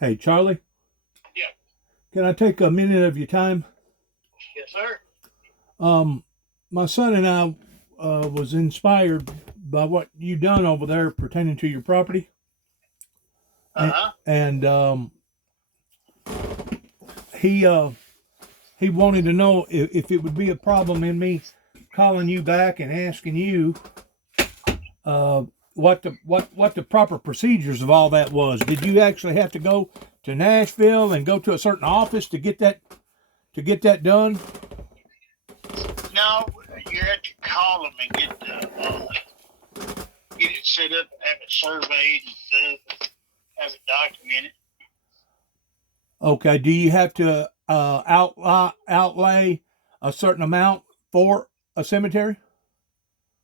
Hey, Charlie, Yeah. can I take a minute of your time? Yes, sir. Um, my son and I was inspired by what you done over there pertaining to your property, and, Uh-huh. and he he wanted to know if it would be a problem in me calling you back and asking you uh, what the proper procedures of all that was. Did you actually have to go to Nashville and go to a certain office to get that done? No, you have to call them and get it set up, have it surveyed and stuff, have it documented. Okay. Do you have to outlay a certain amount for a cemetery?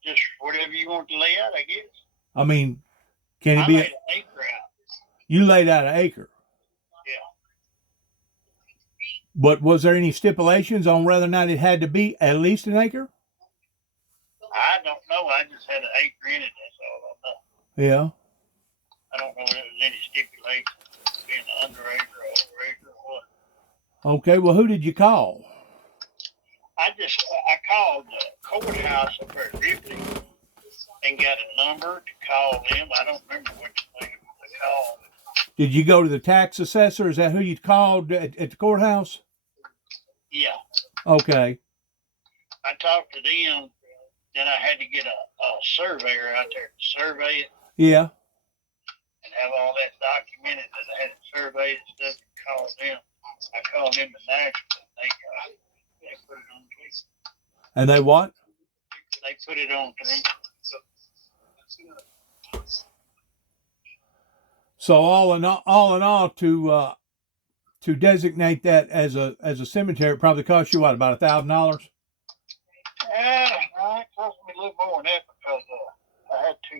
Just whatever you want to lay out, I guess. I mean, can it I be? laid an acre out. You laid out an acre, Yeah. but was there any stipulations on whether or not it had to be at least an acre? I don't know. I just had an acre in it. That's all I know. Yeah. I don't know if there was any stipulations being under acre or over acre or what. Okay. Well, who did you call? I called the courthouse up there at Ripley and got a number to call them. I don't remember which thing to call. Did you go to the tax assessor? Is that who you called at the courthouse? Yeah. Okay. I talked to them. Then I had to get a surveyor out there to survey it Yeah. and have all that documented. That I had it surveyed and stuff. And called them. I called them to Nashville. They put it on to me. And they what? They put it on to me. So all in all, to designate that as a cemetery, it probably cost you what, about $1,000? It cost me a little more than that because I had to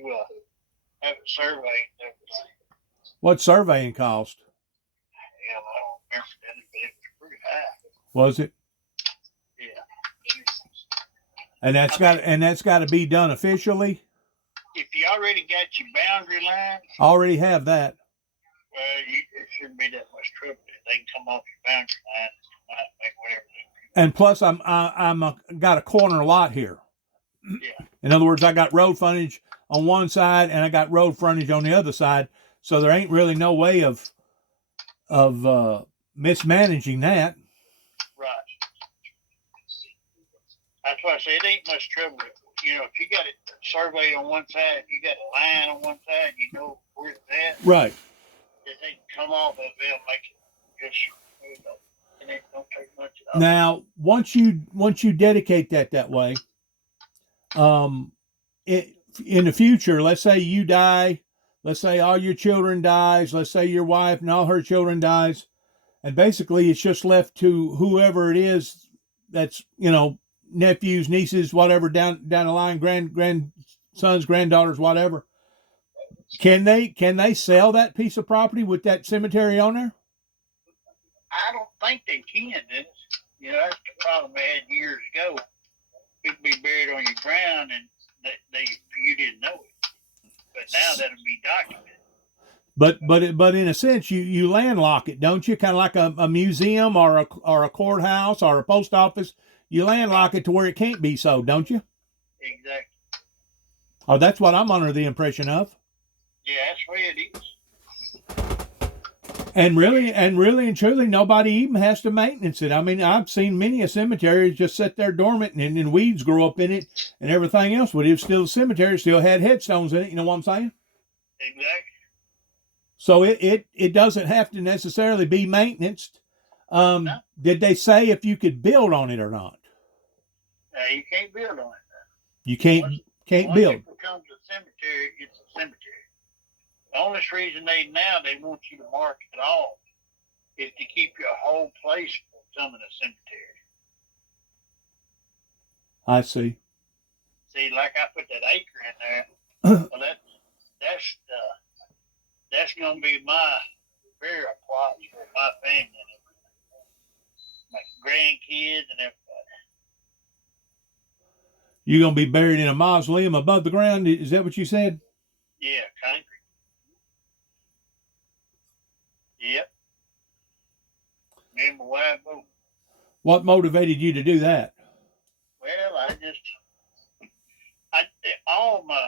have it surveyed and everything. What surveying cost? Yeah, I don't remember that, but it was pretty high. Was it? Yeah. And that's got to be done officially. If you already got your boundary line, I already have that. well, it shouldn't be that much trouble. They can come off your boundary line and make whatever. And plus, I'm got a corner lot here. Yeah. In other words, I got road frontage on one side and I got road frontage on the other side. So there ain't really no way of mismanaging that. Right. That's why I say it ain't much trouble. You know, if you got it surveyed on one side, you got a line on one side, you know where it's at. Right. If they come off of it, they'll make it just smooth up. And it don't take much at all. Now, once you dedicate that way, in the future, let's say you die, let's say all your children dies, let's say your wife and all her children dies, and basically it's just left to whoever it is that's, nephews, nieces, whatever down the line, grandsons, granddaughters, whatever. Can they sell that piece of property with that cemetery on there? I don't think they can, Dennis. You know, that's the problem they had years ago. It'd be buried on your ground and you didn't know it. But now that'll be documented. But in a sense, you landlock it, don't you? Kind of like a museum or a courthouse or a post office. You landlock it to where it can't be sold, don't you? Exactly. Oh, that's what I'm under the impression of. Yeah, that's the way it is. And really and truly, nobody even has to maintenance it. I mean, I've seen many a cemetery just sit there dormant and weeds grow up in it and everything else, but it was still a cemetery, still had headstones in it. You know what I'm saying? Exactly. So it doesn't have to necessarily be maintenance. No. Did they say if you could build on it or not? You can't build on it. You can't Once build. it becomes a cemetery, it's a cemetery. The only reason they want you to mark it all is to keep your whole place from becoming a cemetery. I see. See, like I put that acre in there, well, that's going to be my burial plot for my family and everything. My grandkids and everything. You're going to be buried in a mausoleum above the ground? Is that what you said? Yeah, concrete. Yep. Me and my wife both. What motivated you to do that? Well, all my,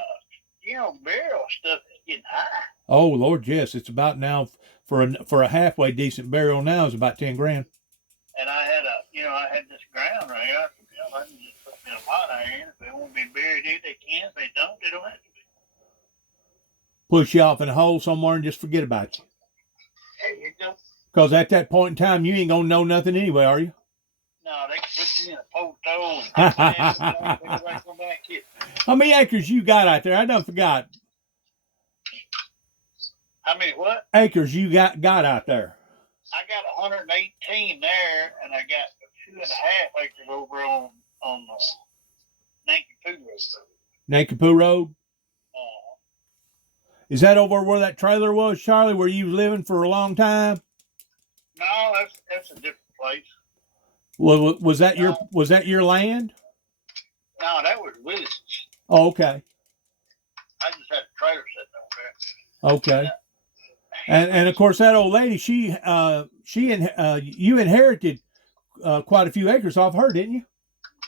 burial stuff is getting high. Oh Lord, yes, it's about now for a halfway decent burial now is about 10 grand. And I had this ground right here. I can just put me a lot out here. If they want to be buried here, they can. If they don't have to be. Push you off in a hole somewhere and just forget about you. There you go. Because at that point in time, you ain't gonna know nothing anyway, are you? No, they can put you in a post hole. How many acres you got out there? I done forgot. How many what? Acres you got out there? I got 118 there, and I got 2.5 acres over on Nankapoo Road. Nankapoo Road? Is that over where that trailer was, Charlie, where you was living for a long time? No, that's a different place. Well, was that your land? No, that was Willis's. Oh, okay. I just had a trailer sitting over there. Okay. And of course that old lady, you inherited quite a few acres off her, didn't you?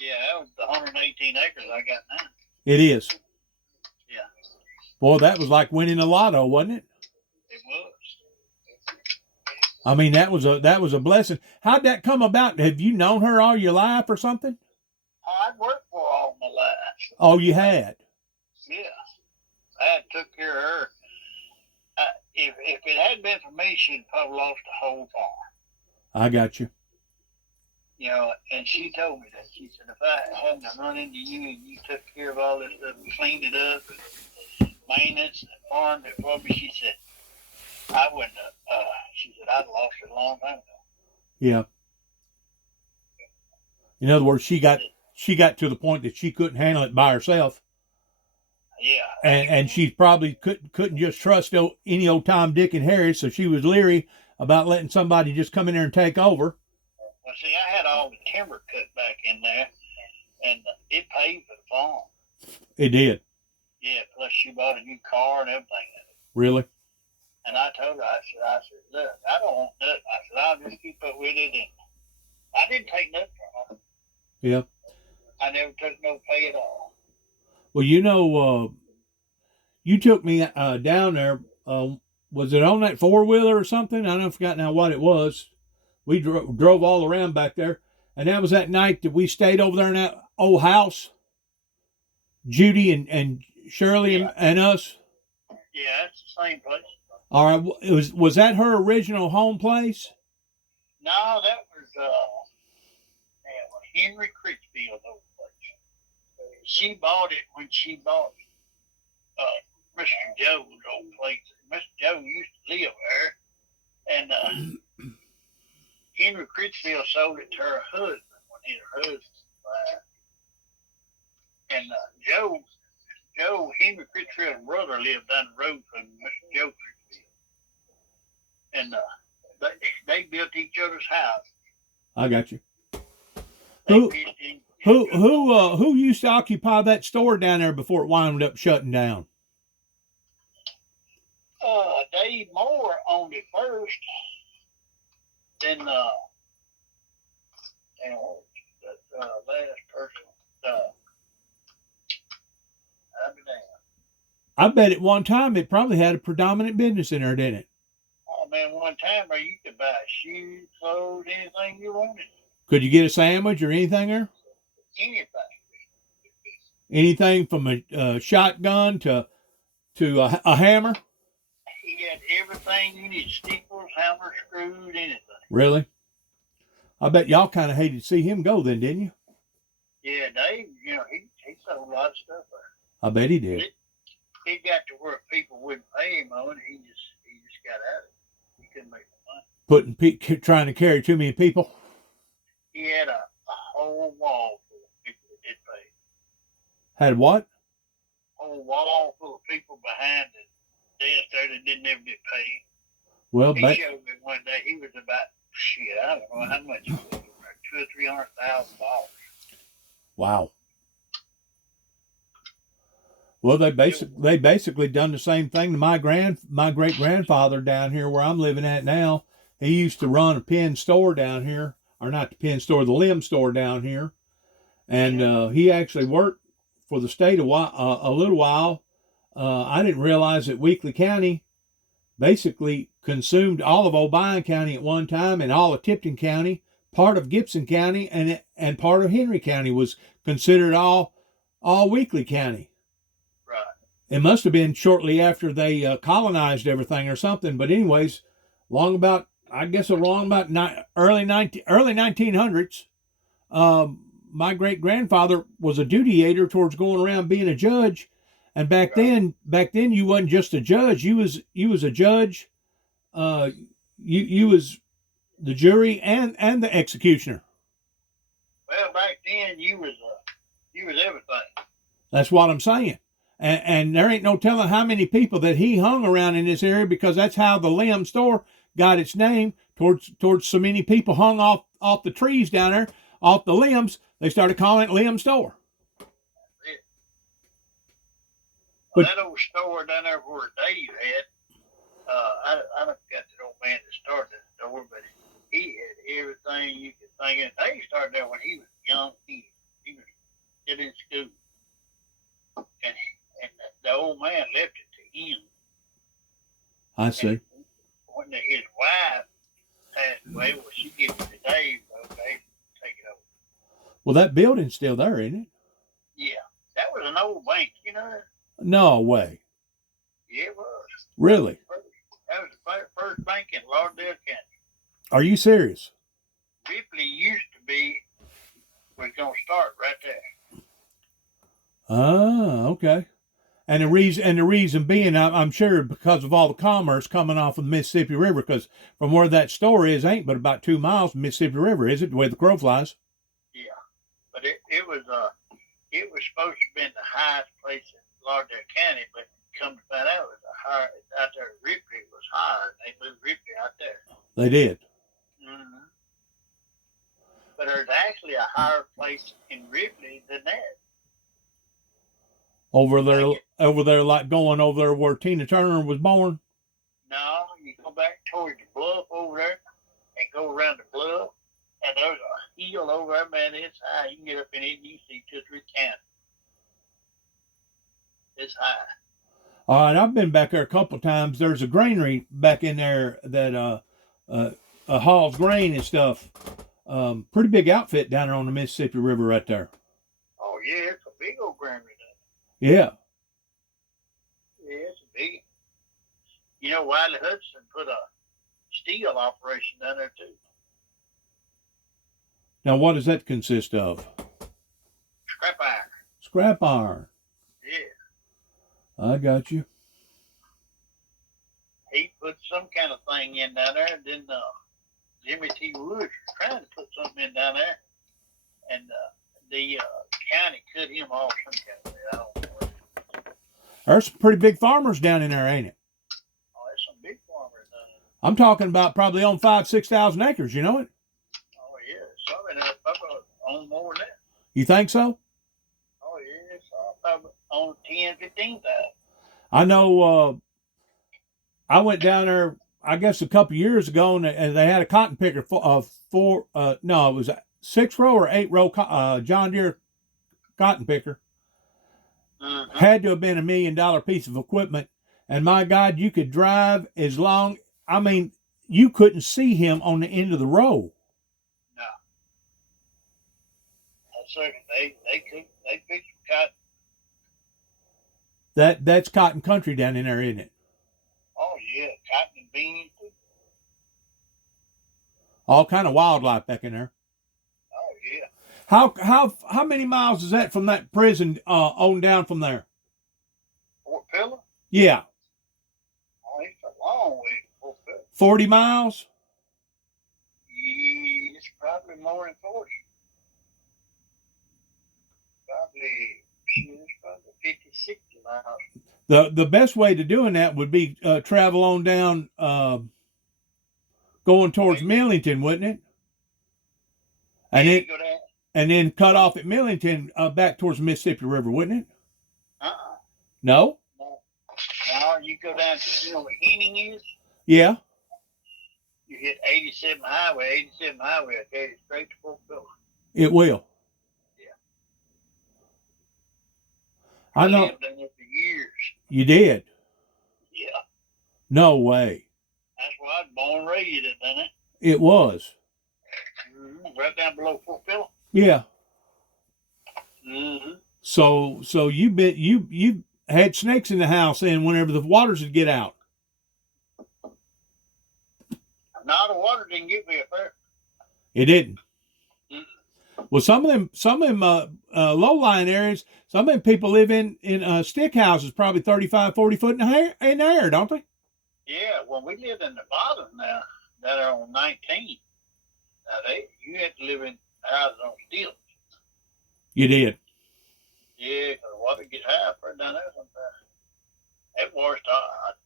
Yeah, that was the 118 acres I got now. It is. Yeah. Boy, that was like winning the lotto, wasn't it? It was. I mean, that was a blessing. How'd that come about? Have you known her all your life or something? Oh, I'd worked for her all my life. Oh, you had? Yeah. I had took care of her. If it hadn't been for me, she'd probably lost the whole farm. I got you. And she told me that. She said, if I hadn't run into you and you took care of all this stuff and cleaned it up and maintenance and farmed it for me, she said, I wouldn't have, she said, I'd lost it a long time ago. Yeah. In other words, she got to the point that she couldn't handle it by herself. Yeah. And she probably couldn't just trust any old Tom, Dick, and Harry, so she was leery about letting somebody just come in there and take over. Well, see, I had all the timber cut back in there, and it paid for the farm. It did? Yeah, plus she bought a new car and everything. Really? And I told her, I said, look, I don't want nothing. I said, I'll just keep up with it. And I didn't take nothing from her. Yeah. I never took no pay at all. Well, you took me down there. Was it on that four-wheeler or something? I don't forgot now what it was. We drove all around back there. And that was that night that we stayed over there in that old house. Judy and Shirley and us. Yeah, it's the same place. All right. Was that her original home place? No, that was Henry Critchfield's old place. She bought it when she bought Mr. Joe's old place. Mr. Joe used to live there, and Henry Critchfield sold it to her husband when her husband died. And Henry Critchfield's brother lived down the road from Mr. Joe Critchfield. And they built each other's house. I got you. Who used to occupy that store down there before it wound up shutting down? Dave Moore owned it first. Then the last person. I bet at one time it probably had a predominant business in there, didn't it? Oh man, one time where you could buy shoes, clothes, anything you wanted. Could you get a sandwich or anything there? Anything. Anything from a shotgun to a hammer? He had everything you need: steeples, hammers, screws, anything. Really? I bet y'all kind of hated to see him go then, didn't you? Yeah, Dave. He sold a lot of stuff there. I bet he did. He got to where people wouldn't pay him on it. He just got out of it. He couldn't make the money. Trying to carry too many people. He had a whole wall full of people that did pay. Had what? A whole wall full of people behind the desk there that didn't ever get paid. Well, he showed me one day he was about I don't know how much. $200,000 or $300,000. Wow. Well, they basically done the same thing to my great grandfather down here where I'm living at now. He used to run a pen store down here, or not the pen store, the limb store down here. And he actually worked for the state a little while. I didn't realize that Weakley County basically consumed all of Obion County at one time, and all of Tipton County, part of Gibson County, and part of Henry County was considered all Weakley County. Right. It must have been shortly after they colonized everything or something. But anyways, early 1900s. My great grandfather was a dutyator towards going around being a judge. And back then you wasn't just a judge. You was a judge. You was the jury and the executioner. Well, back then you was everything. That's what I'm saying. And there ain't no telling how many people that he hung around in this area, because that's how the limb store got its name, towards so many people hung off the trees down there, off the limbs. They started calling it limb store. Well, that old store down there where Dave had, I don't forget the old man that started the store, but he had everything you could think of. Dave started there when he was young. He was still in school. And the old man left it to him. I see. And when his wife passed away, well, she gave it to Dave. Okay, take it over. Well, that building's still there, isn't it? Yeah, that was an old bank, you know. No way. Yeah, it was. Really? That was the first bank in Lauderdale County. Are you serious? Ripley used to be, was going to start right there. Ah, okay. And the reason being, I'm sure, because of all the commerce coming off of the Mississippi River, because from where that store is, ain't but about 2 miles from Mississippi River, is it? The way the crow flies. Yeah, but it was supposed to have been the highest place in Lauderdale County, but come to find out, it was out there at Ripley was higher. They moved Ripley out there. They did. Mm-hmm. But there's actually a higher place in Ripley than that. Over there, like going over there where Tina Turner was born. No, you go back towards the bluff over there and go around the bluff, and there's a hill over there, man. It's high. You can get up in it and you see 2 or 3 counties. It's high. All right, I've been back there a couple of times. There's a granary back in there that hauls grain and stuff. Pretty big outfit down there on the Mississippi River right there. Oh yeah, it's a big old granary. Yeah. Yeah, it's a big. You know, Wiley Hudson put a steel operation down there too. Now, what does that consist of? Scrap iron. Scrap iron. Yeah. I got you. He put some kind of thing in down there, and then Jimmy T. Woods was trying to put something in down there, and the county cut him off some kind of way. I don't know. There's some pretty big farmers down in there, ain't it? Oh, there's some big farmers down there. I'm talking about probably on 5,000-6,000 acres. You know it? Oh yeah, some of them probably on more than that. You think so? Oh yeah, it's probably on 10,000-15,000. I know. I went down there, I guess, a couple of years ago, and they had a cotton picker it was a 6-row or 8-row John Deere cotton picker. Mm-hmm. Had to have been $1 million piece of equipment, and my God, you could drive as long. I mean, you couldn't see him on the end of the row. No, that's certain. They pick some cotton. That's cotton country down in there, isn't it? Oh yeah, cotton and beans. All kind of wildlife back in there. Oh yeah. How many miles is that from that prison on down from there? Fort Pillar? Yeah. Oh, it's a long way to Fort Pillar. 40 miles? Yeah, it's probably more than 40. It's probably 50, 60 miles. The best way to doing that would be travel on down going towards Millington, wouldn't it? And then cut off at Millington back towards the Mississippi River, wouldn't it? No? No, you go down to, where Henning is? Yeah. You hit 87 highway, I carry you straight to Fort Philip. It will. Yeah. I know. lived in it for years. You did? Yeah. No way. That's why I was born and raised it, didn't it? It was. Right down below Fort Philip. Yeah. Mm-hmm. So you had snakes in the house, and whenever the waters would get out. Now the water didn't get me up there. It didn't. Mm-hmm. Well, some of them low-lying areas, some of them people live in stick houses, probably 35, 40 foot in the air, don't they? Yeah, well, we live in the bottom now, that are on 19. Now, you had to live in houses on stilts. You did. Yeah, because the water gets high for down there sometimes. It washed out.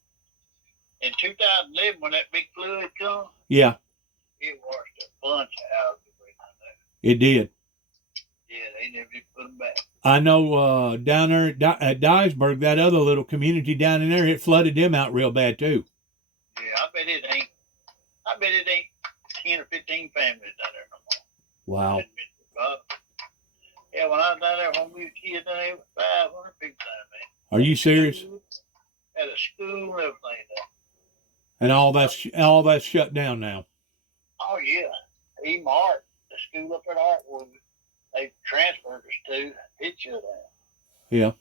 In 2011, when that big flood come, Yeah. it washed a bunch of houses down there. It did. Yeah, they never did put them back. I know down there at Dyersburg, that other little community down in there, it flooded them out real bad too. Yeah, I bet it ain't 10 or 15 families down there no more. Wow. Yeah, when I was down there when we were kids, there was 500 people down there. Are you serious? At a school and everything there. And all that's shut down now. Oh yeah, even Art, the school up at Artwood, they transferred us to. It shut down. Yeah.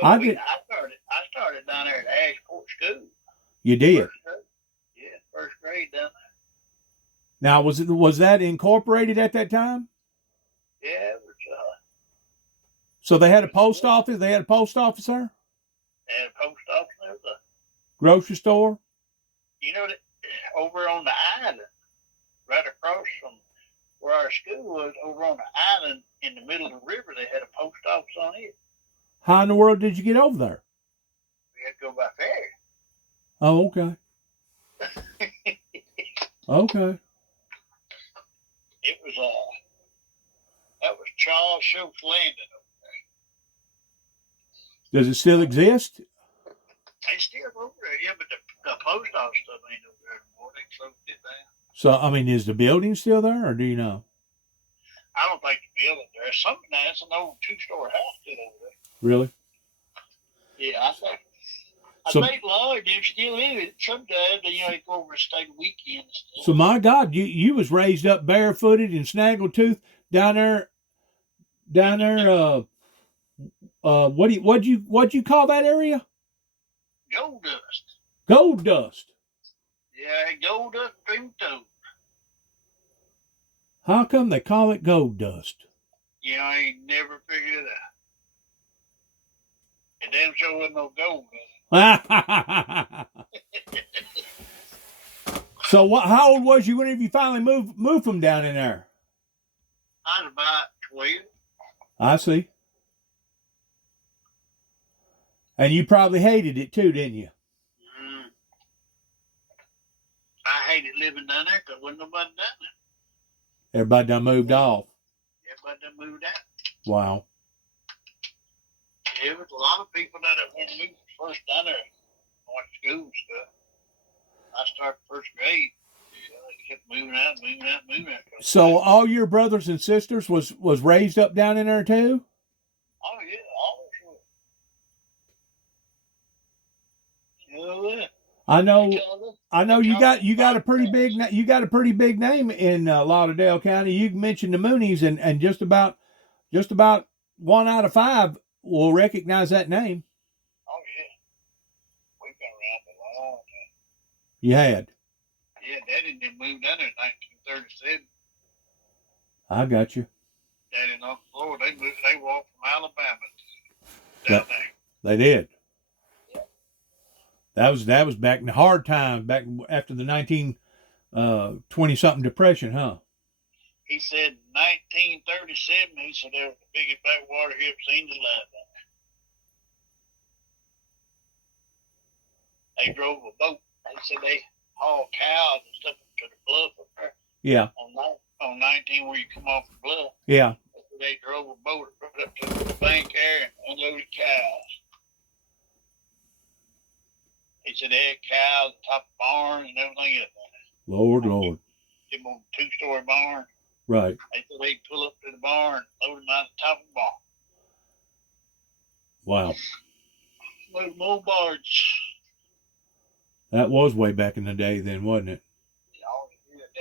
But I started down there at Ashport School. You did. First grade down there. Now was that incorporated at that time? Yeah, it was. So they had a post office. They had a post office there. They had a post office. There was a grocery store. You know that over on the island, right across from where our school was, over on the island in the middle of the river, they had a post office on it. How in the world did you get over there? We had to go by ferry. Oh, okay. Okay. It was that was Charles Schultz Landing over there. Does it still exist? They still over there, yeah, but the post office stuff ain't over there anymore. They closed it down. So, I mean, is the building still there, or do you know? I don't think the building there. Something that's an old 2-story house still over there. Really? Yeah, I think Lord, they're still in it. Sometimes they go over and stay the weekend. So my God, you was raised up barefooted and snaggletooth down there. What'd you call that area? Gold dust. Gold dust. Yeah, gold dust cream toad. How come they call it gold dust? Yeah, I ain't never figured it out. It damn sure wasn't no gold in it. So how old was you whenever you finally moved from down in there? I was about 12. I see. And you probably hated it too, didn't you? I hated living down there because wasn't nobody down there. Everybody done moved off. Everybody done moved out. Wow. There was a lot of people that when we first down there going to school and stuff. I started first grade. I kept moving out. So all your brothers and sisters was raised up down in there too? Oh yeah, all of it. I know you got a pretty big name in Lauderdale County. You mentioned the Moonies, and just about 1 out of 5 will recognize that name. Oh yeah, we've been around a long time. You had. Yeah, Daddy didn't move down there in 1937. I got you. Daddy and Uncle Floyd, they walked from Alabama down there. They did. That was back in the hard times, back after the 1920-something depression, huh? He said 1937, he said there was the biggest backwater he ever seen in his life. They drove a boat. They said they hauled cows and stuff to the bluff up there. Yeah. On 19 where you come off the bluff. Yeah. They drove a boat right up to the bank there and unloaded cows. He said they had cows, top of barn, and everything else. Lord, Lord. Them old 2-story barn. Right. They said they'd pull up to the barn, load them out the top of the barn. Wow. Load them old barge. That was way back in the day then, wasn't it?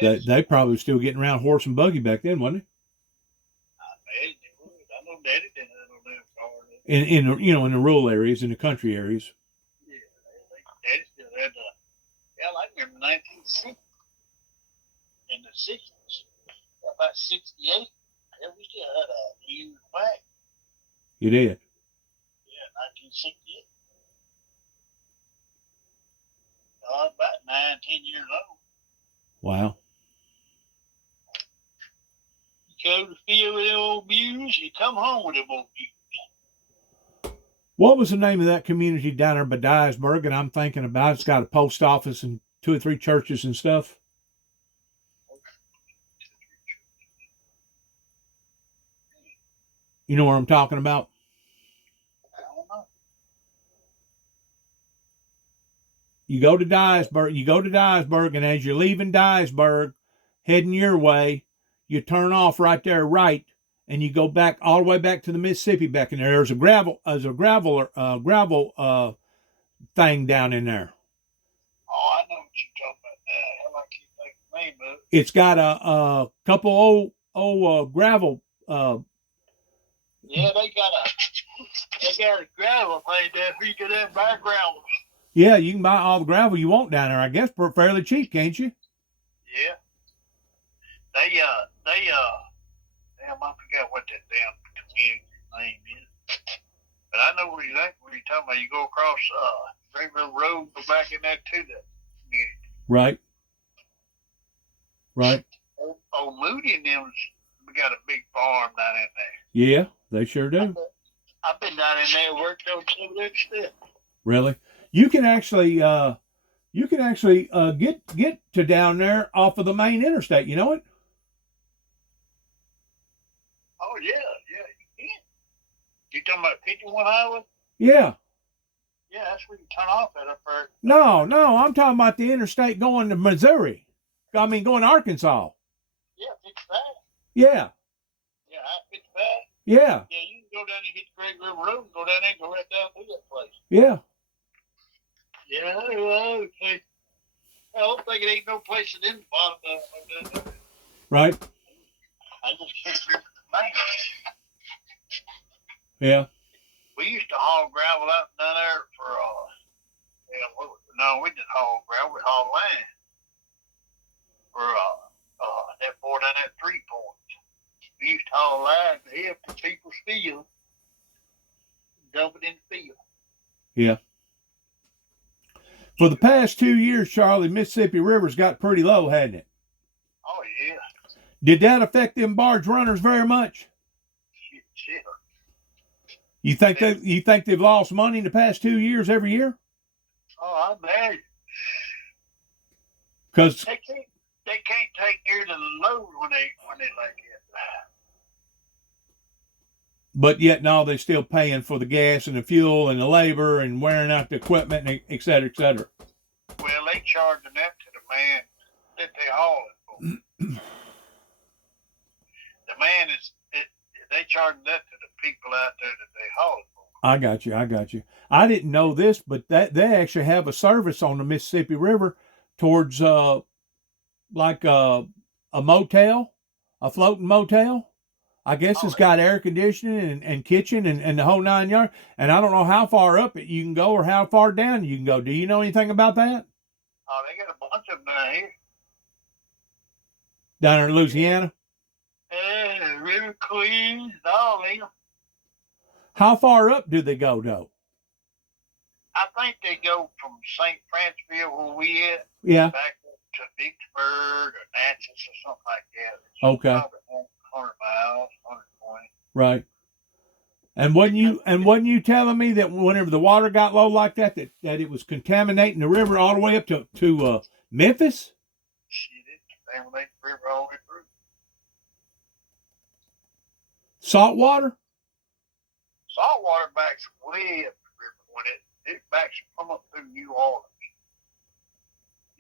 Yeah, They probably were still getting around horse and buggy back then, wasn't it? I know Daddy didn't have no damn car. In you know, in the rural areas, in the country areas. Yeah, Daddy still had I remember 1960. In the 60s, about 68, we still had a huge back. You did. Yeah, 1968. I was about 9, 10 years old. Wow. You go to the field with them old mules, you come home with them old mules. What was the name of that community down there by Dyersburg? And I'm thinking about it's got a post office and 2 or 3 churches and stuff. You know what I'm talking about? I don't know. You go to Dyersburg, and as you're leaving Dyersburg, heading your way, you turn off right there, right, and you go back all the way back to the Mississippi back in there. There's a gravel thing down in there. Oh, I know what you're talking about now. Hell, I can't think of the name of it. It's got a couple old gravel. Yeah, they got a gravel thing there for you to get in background. Yeah, you can buy all the gravel you want down there, I guess, for fairly cheap, can't you? Yeah. Damn, I forgot what that damn community name is. But I know exactly what you're talking about. You go across Greenville Road, go back in there to that community. Right. Right. Old Moody and them got a big farm down in there. Yeah, they sure do. I've been down in there, worked on some of that stuff. Really? You can actually get to down there off of the main interstate, you know it? Oh yeah, you can. You talking about 51 Highway? Yeah. Yeah, that's where you turn off at up there. No, I'm talking about the interstate going to Missouri. I mean, going to Arkansas. Yeah, 55. Yeah. Yeah, I-55. Yeah. Yeah, you can go down and hit the Great River Road and go down there and go right down to that place. Yeah. Yeah, I don't think it ain't no place in the bottom of it. Right. I just can't remember the name. Yeah. We used to haul gravel out down there for no, we didn't haul gravel, we hauled land for that boy down at 3 Points. We used to haul land to help the people's field, dump it in the field. Yeah. For the past 2 years, Charlie, Mississippi River's got pretty low, hadn't it? Oh yeah. Did that affect them barge runners very much? Shit. You think they've lost money in the past 2 years every year? Oh, I imagine. Because they can't take near the load when they like it. But yet now they're still paying for the gas and the fuel and the labor and wearing out the equipment, and et cetera, et cetera. Well, they charging that to the man that they haul it for. The man they charging that to the people out there that they haul it for. I got you. I didn't know this, but that they actually have a service on the Mississippi River towards like a motel, a floating motel. I guess it's got air conditioning and kitchen and the whole 9 yards. And I don't know how far up it you can go or how far down you can go. Do you know anything about that? Oh, they got a bunch of them down here. Down there in Louisiana? River Queens, all them. How far up do they go, though? I think they go from St. Franceville, where we at, Yeah. back up to Vicksburg or Natchez or something like that. It's Okay. probably 100 miles, 120. Right. And wasn't you telling me that whenever the water got low like that it was contaminating the river all the way up to Memphis? Shit, it contaminates the river all the way through. Salt water? Salt water backs way up the river when it backs from up through New Orleans.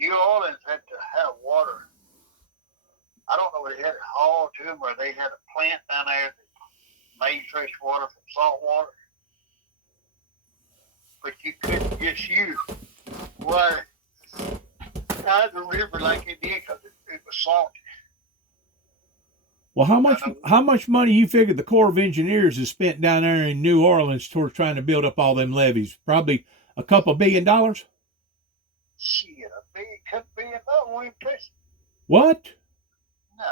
New Orleans had to have water. I don't know if they had it hauled to them or they had a plant down there that made fresh water from salt water. But you couldn't just use water out of the river like it did because it was salty. Well, how much money you figure the Corps of Engineers has spent down there in New Orleans towards trying to build up all them levees? Probably a couple $1 billion. Shit, could be another one place. What? No.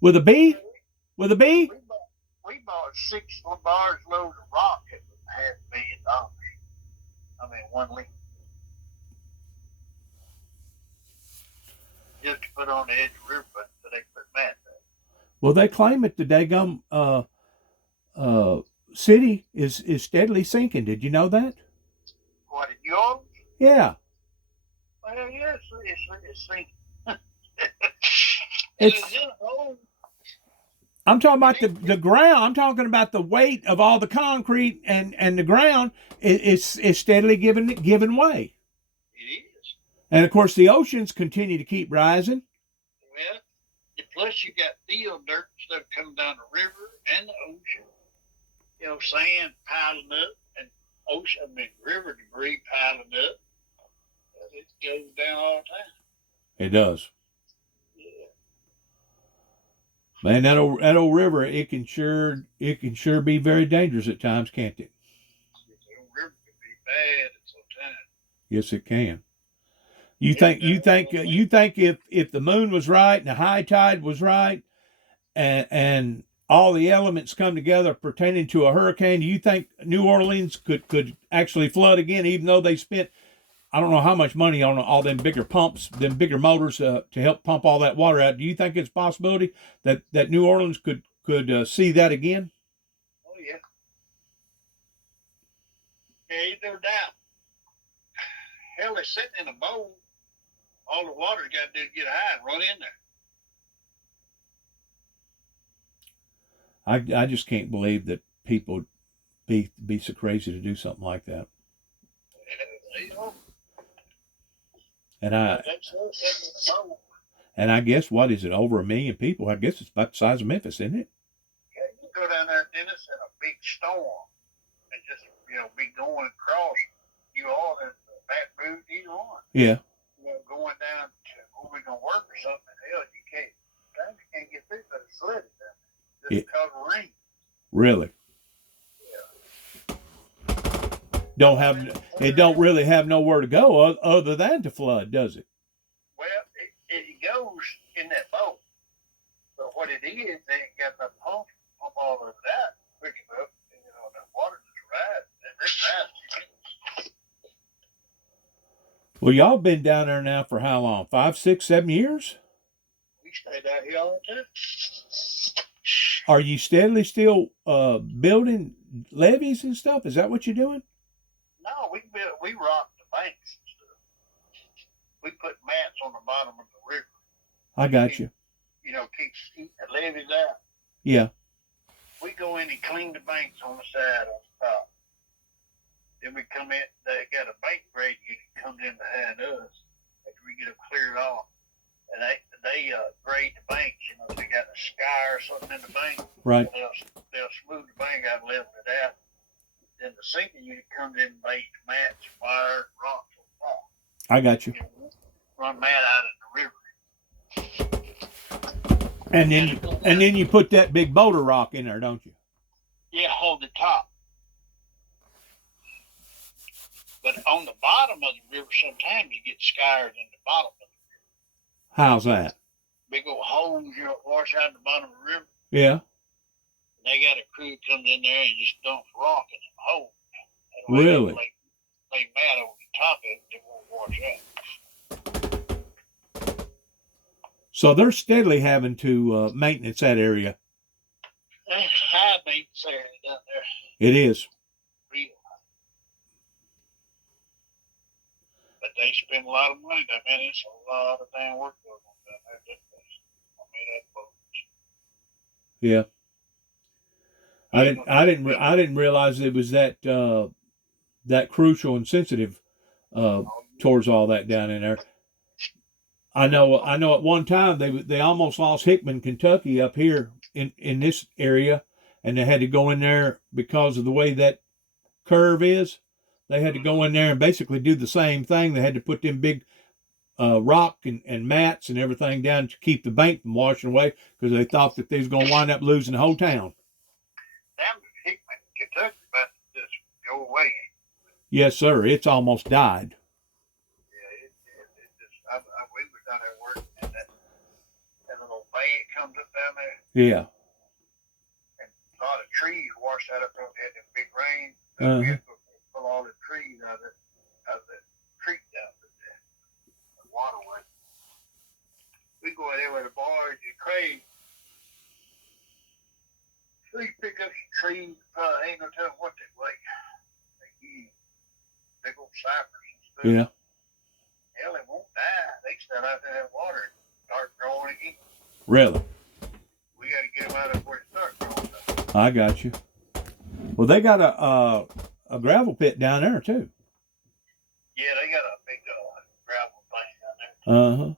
With a B? With a B? We bought 6 bars load of rock at $500 million. I mean, 1 liter. Just to put on the edge of the river, but they put mats there. Well, they claim that the Dagum city is steadily sinking. Did you know that? What, in New Orleans? Yeah. Well, yes, it's sinking. I'm talking about the ground. I'm talking about the weight of all the concrete and the ground is steadily giving way. It is. And of course, the oceans continue to keep rising. Well, plus you got field dirt and stuff coming down the river and the ocean. You know, sand piling up and river debris piling up. It goes down all the time. It does. Yeah. Man, that old river, it can sure be very dangerous at times, can't it? The old river can be bad at some time. Yes, it can. You think if the moon was right and the high tide was right and all the elements come together pertaining to a hurricane, do you think New Orleans could actually flood again, even though they spent I don't know how much money on all them bigger pumps, them bigger motors to help pump all that water out? Do you think it's a possibility that New Orleans could see that again? Oh yeah. Ain't no doubt. Hell, they're sitting in a bowl. All the water got to do is get high and run in there. I just can't believe that people be so crazy to do something like that. And I guess, what is it, over 1 million people? I guess it's about the size of Memphis, isn't it? Yeah, you go down there, Dennis, in a big storm and just, be going across New Orleans, Baton Rouge, either one. Yeah. Going down to where we're going to work or something. Hell, you can't get through because it's flooded down there. Just because of rain. Really? It don't really have nowhere to go other than to flood, does it? Well, it goes in that boat. But what it is, they ain't got enough pump all of that quick enough. And, the water just rises. And it rises. Well, y'all been down there now for how long? 5, 6, 7 years? We stayed out here all the time. Are you steadily still building levees and stuff? Is that what you're doing? No, we rocked the banks and stuff. We put mats on the bottom of the river. I got you. Keep the levees out. Yeah. We go in and clean the banks on the side, on the top. Then we come in, they got a bank grade unit comes in behind us after we get them cleared off. And they grade the banks, they got a sky or something in the bank. Right. They'll smooth the bank out and level it out. Then the sinking unit comes in and lays mats, wire, rocks on top. I got you. Run mat out in the river. And then you put that big boulder rock in there, don't you? Yeah, hold the top. But on the bottom of the river, sometimes you get skyers in the bottom of the river. How's that? Big old holes, wash out the bottom of the river. Yeah. They got a crew that comes in there and just dumps rock in them holes. Really? Lay mat over the top of it, it won't wash out. So they're steadily having to maintenance that area. High maintenance area down there. It is. Real high. But they spend a lot of money down there. It's a lot of damn work going on down there. That boat. Yeah. I didn't realize it was that crucial and sensitive. Oh, towards all that down in there. I know at one time they almost lost Hickman, Kentucky up here in this area, and they had to go in there because of the way that curve is. They had to go in there and basically do the same thing. They had to put them big rock and mats and everything down to keep the bank from washing away because they thought that they was going to wind up losing the whole town. Damn, Hickman, Kentucky, about to just go away. Yes, sir. It's almost died. Yeah, it just, we were down there working, and that little bank comes up down there. Yeah. And a lot of trees washed out up there. They had them big rain. We had to pull all the trees out of the creek down there, the waterway. We go in there with a barge and crane. We pick up some trees. Ain't no telling what they weigh. They huge, big old cypress and stuff. Yeah. Hell, they won't die. They stand out there in that water and start growing again. Really? We got to get them out of where it starts growing up. I got you. Well, they got a gravel pit down there too. Yeah, they got a big gravel thing down there. Uh-huh.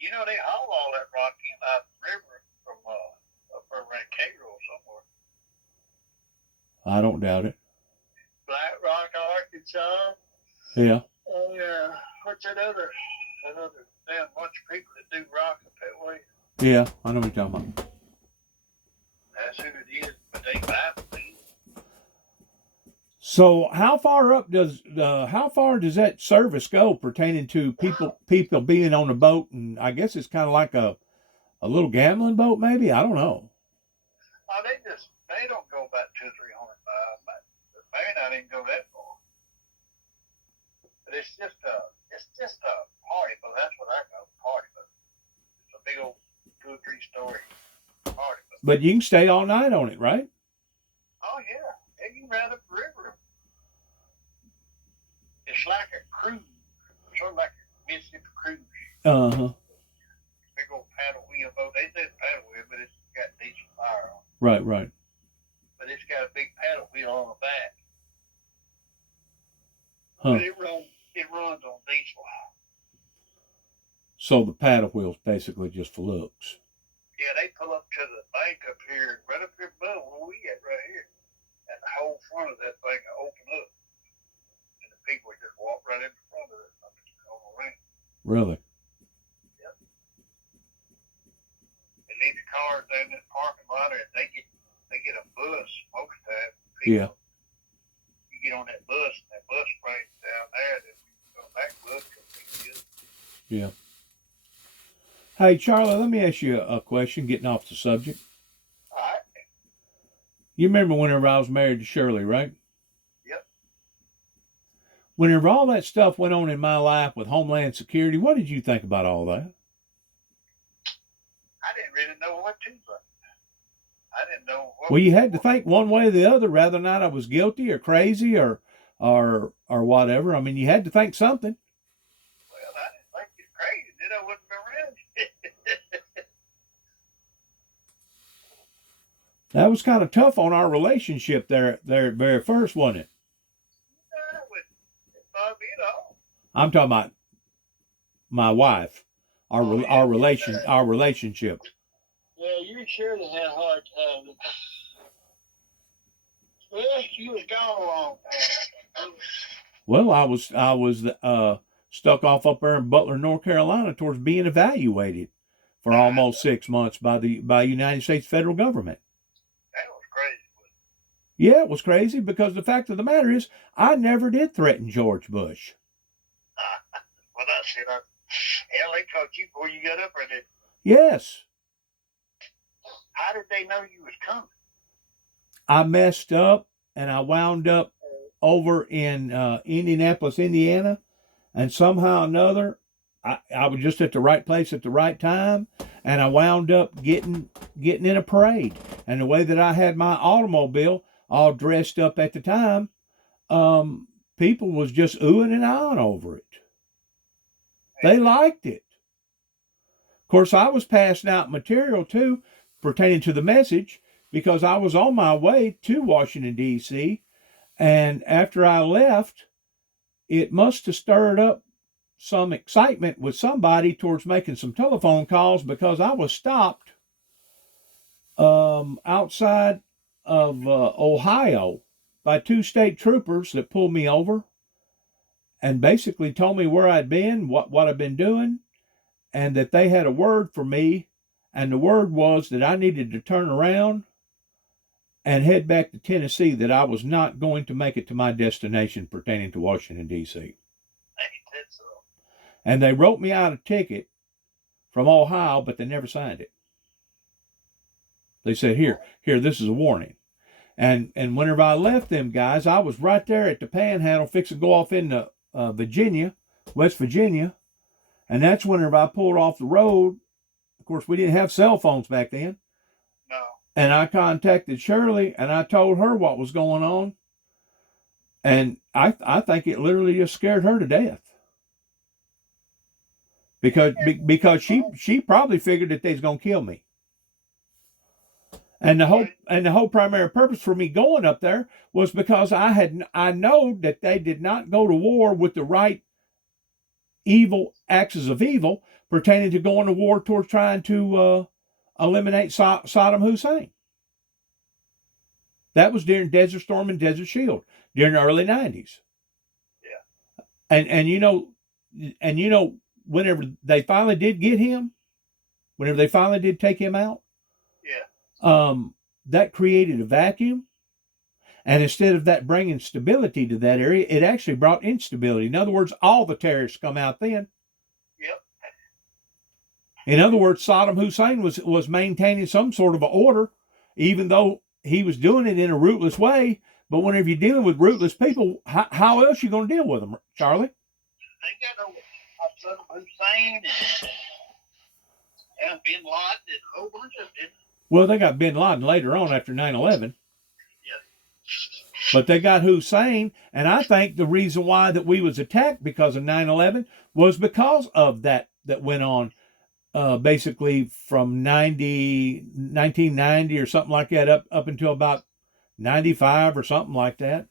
You know, they haul all that rock in out of the river from up around Cairo somewhere. I don't doubt it. Black Rock, Arkansas. Yeah. Oh, yeah. What's that other damn bunch of people that do rock up that way? Yeah, I know what you're talking about. That's who it is, but they buy things. So how far does that service go pertaining to people being on the boat? And I guess it's kind of like a little gambling boat, maybe. I don't know. Oh, they don't go about 200-300 miles. The may not even go that far. But it's just a party boat. That's what I call a party boat. It's a big old 2 or 3 story party boat. But you can stay all night on it, right? Oh yeah, and you ride up the river. It's like a cruise, sort of like a Mississippi cruise. Big old paddle wheel boat. They say it's paddle wheel, but it's got decent fire on it. Right. But it's got a big paddle wheel on the back. Huh. But it runs on diesel. So the paddle wheel's basically just for looks. Yeah, they pull up to the bank up here, right up here above where we at right here. And the whole front of that thing will open up. And the people just walk right in front of it on the ramp. Really? Yep. They leave the cars down in the parking lot and they get a bus most of the time. Yeah. You get on that bus and that bus brings down there and then you go back bus comes in. Yeah. Hey, Charlie, let me ask you a question, getting off the subject. All right. You remember whenever I was married to Shirley, right? Yep. Whenever all that stuff went on in my life with Homeland Security, what did you think about all that? I didn't really know what to think. I didn't know what. Well, you had to think one way or the other, whether or not I was guilty or crazy or whatever. I mean, you had to think something. Well, I didn't think it's crazy. Then I wouldn't be around. That was kind of tough on our relationship there at very first, wasn't it? No, it wouldn't bother me at all. I'm talking about my wife, our relationship. Yeah, you surely had a hard time. Well, you was gone a long time. Well, I was stuck off up there in Butler, North Carolina, towards being evaluated for almost 6 months by United States federal government. That was crazy. Yeah, it was crazy because the fact of the matter is, I never did threaten George Bush. Well, that's it. Hell, they caught you before you got up there, did Yes. How did they know you was coming? I messed up and I wound up over in Indianapolis, Indiana, and somehow or another, I was just at the right place at the right time, and I wound up getting in a parade. And the way that I had my automobile all dressed up at the time, people was just oohing and ahhing over it. They liked it. Of course, I was passing out material too pertaining to the message because I was on my way to Washington, D.C., and after I left, it must have stirred up some excitement with somebody towards making some telephone calls, because I was stopped outside of Ohio by two state troopers that pulled me over and basically told me where I'd been, what I'd been doing, and that they had a word for me. And the word was that I needed to turn around and head back to Tennessee, that I was not going to make it to my destination pertaining to Washington, D.C. And they wrote me out a ticket from Ohio, but they never signed it. They said, here, this is a warning. And whenever I left them guys, I was right there at the Panhandle, fixing to go off into Virginia, West Virginia. And that's whenever I pulled off the road. Of course, we didn't have cell phones back then. No. And I contacted Shirley, and I told her what was going on. And I think it literally just scared her to death. Because she probably figured that they was gonna kill me. And the whole primary purpose for me going up there was because I know that they did not go to war with the right evil axis of evil pertaining to going to war towards trying to eliminate Saddam Hussein. That was during Desert Storm and Desert Shield during the early 90s. Yeah. And you know, whenever they finally did get him, whenever they finally did take him out, that created a vacuum. And instead of that bringing stability to that area, it actually brought instability. In other words, all the terrorists come out then. Yep. In other words, Saddam Hussein was maintaining some sort of an order, even though he was doing it in a rootless way. But whenever you're dealing with rootless people, how else are you going to deal with them, Charlie? They got no Saddam Hussein and Bin Laden and a whole bunch of them. Well, they got Bin Laden later on after 9/11. Yeah. But they got Hussein, and I think the reason why that we was attacked because of 9/11 was because of that went on basically from 1990 or something like that up until about 95 or something like that.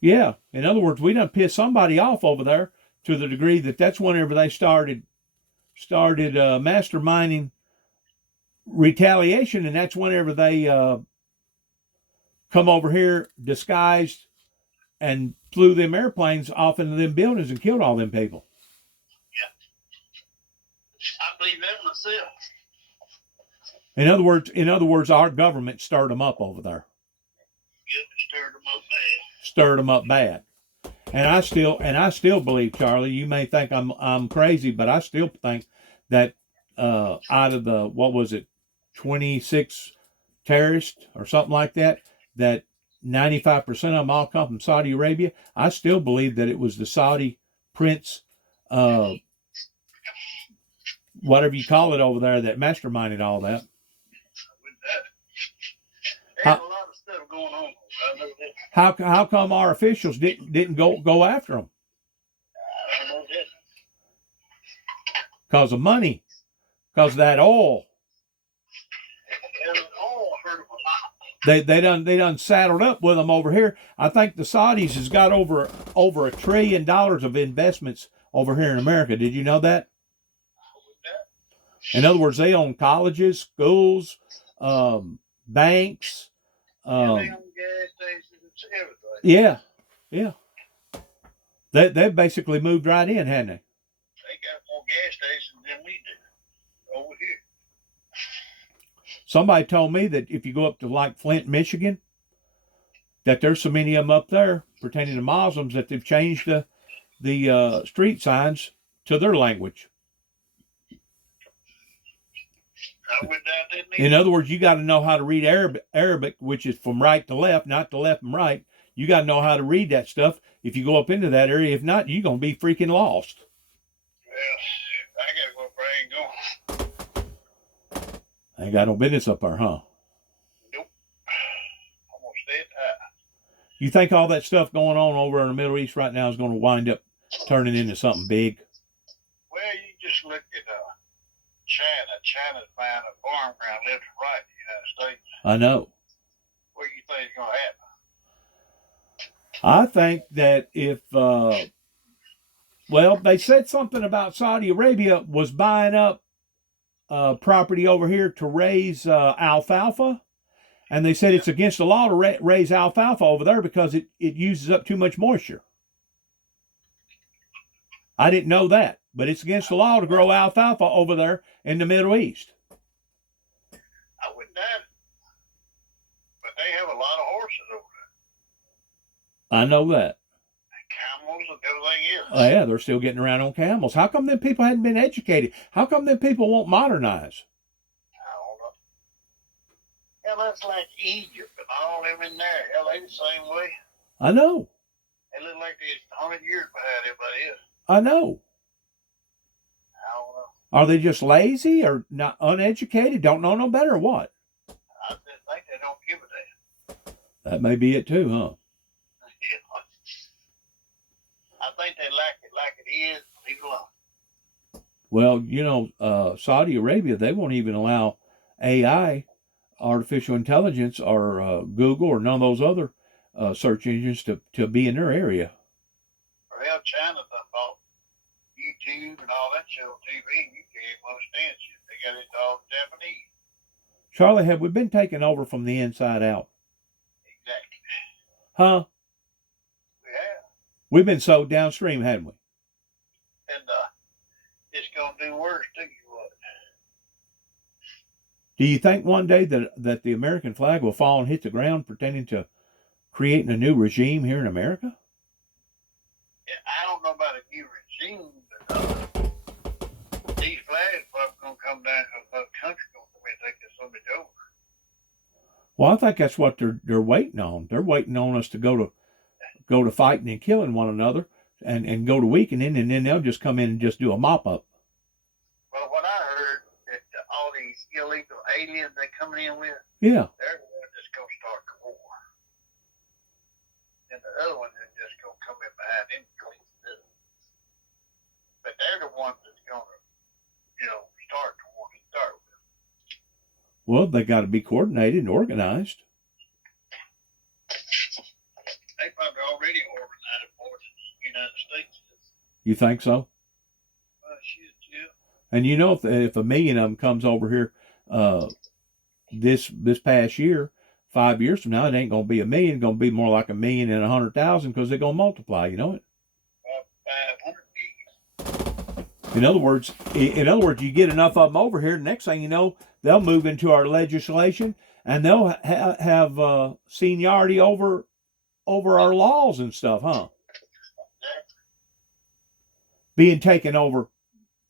Yeah. In other words, we done pissed somebody off over there to the degree that's whenever they started masterminding retaliation, and that's whenever they come over here disguised and flew them airplanes off into them buildings and killed all them people. Yeah. I believe that myself. In other words, our government stirred them up over there. Yep, Stirred them up bad. And I still believe, Charlie, you may think I'm crazy, but I still think that out of the, what was it, 26 terrorists or something like that 95% of them all come from Saudi Arabia. I still believe that it was the Saudi prince, whatever you call it over there, that masterminded all that. There's a lot of stuff going on. I know that. How come our officials didn't go after them? I don't know that. Because of money, because of that oil. They done saddled up with them over here. I think the Saudis has got over $1 trillion of investments over here in America. Did you know that? In other words, they own colleges, schools, banks. They own gas stations, everything. Yeah. They basically moved right in, hadn't they? They got more gas stations than we do over here. Somebody told me that if you go up to like Flint, Michigan, that there's so many of them up there pertaining to Muslims that they've changed the street signs to their language. I would doubt that. In other words, you got to know how to read Arabic, which is from right to left, not to left and right. You got to know how to read that stuff if you go up into that area. If not, you're going to be freaking lost. Well, I got to go where I ain't going. Ain't got no business up there, huh? Nope. I'm going to stay at high. You think all that stuff going on over in the Middle East right now is going to wind up turning into something big? Well, you just look at China. China's buying a farm ground left and right in the United States. I know. What do you think is going to happen? I think that if, they said something about Saudi Arabia was buying up property over here to raise alfalfa. And they said Yeah. it's against the law to raise alfalfa over there because it uses up too much moisture. I didn't know that, but it's against the law to grow alfalfa over there in the Middle East. I wouldn't doubt it. But they have a lot of horses over there. I know that. Camels and everything else. Oh, yeah, they're still getting around on camels. How come them people hadn't been educated? How come them people won't modernize? I don't know. Hell, that's like Egypt and all them in there. Hell, they the same way. I know. They look like they're 100 years behind everybody else. I know. I don't know. Are they just lazy or not uneducated? Don't know no better or what? I just think they don't give a damn. That may be it too, huh? I think they like it is. Leave it alone. Well, Saudi Arabia, they won't even allow AI, artificial intelligence, or Google or none of those other search engines to be in their area. Well, China done bought YouTube and all that shit on TV, and you can't understand shit. They got it all Japanese. Charlie, have we been taken over from the inside out? Exactly. Huh? We have. We've been so downstream, haven't we? And it's going to do worse to you. What? Do you think one day that the American flag will fall and hit the ground pretending to creating a new regime here in America? Yeah, I don't know about a new regime, but these flags probably going to come down because another country going to come in and take this somebody over. Well, I think that's what they're waiting on. They're waiting on us to go to fighting and killing one another and go to weakening, and then they'll just come in and just do a mop up. Well, what I heard that all these illegal aliens they're coming in with, Yeah. they're the ones that's going to start the war. And the other ones are just going to come in behind and clean it up. But they're the ones that's going to, start the war to start with. Well, they got to be coordinated and organized. They probably already organized more than the United States is. You think so? Shit, yeah. And if a million of them comes over here this past year, 5 years from now, it ain't going to be a million. It's going to be more like 1,100,000 because they're going to multiply. You know it. 500 million. In other words, you get enough of them over here. The next thing you know, they'll move into our legislation and they'll have seniority over our laws and stuff, huh? Being taken over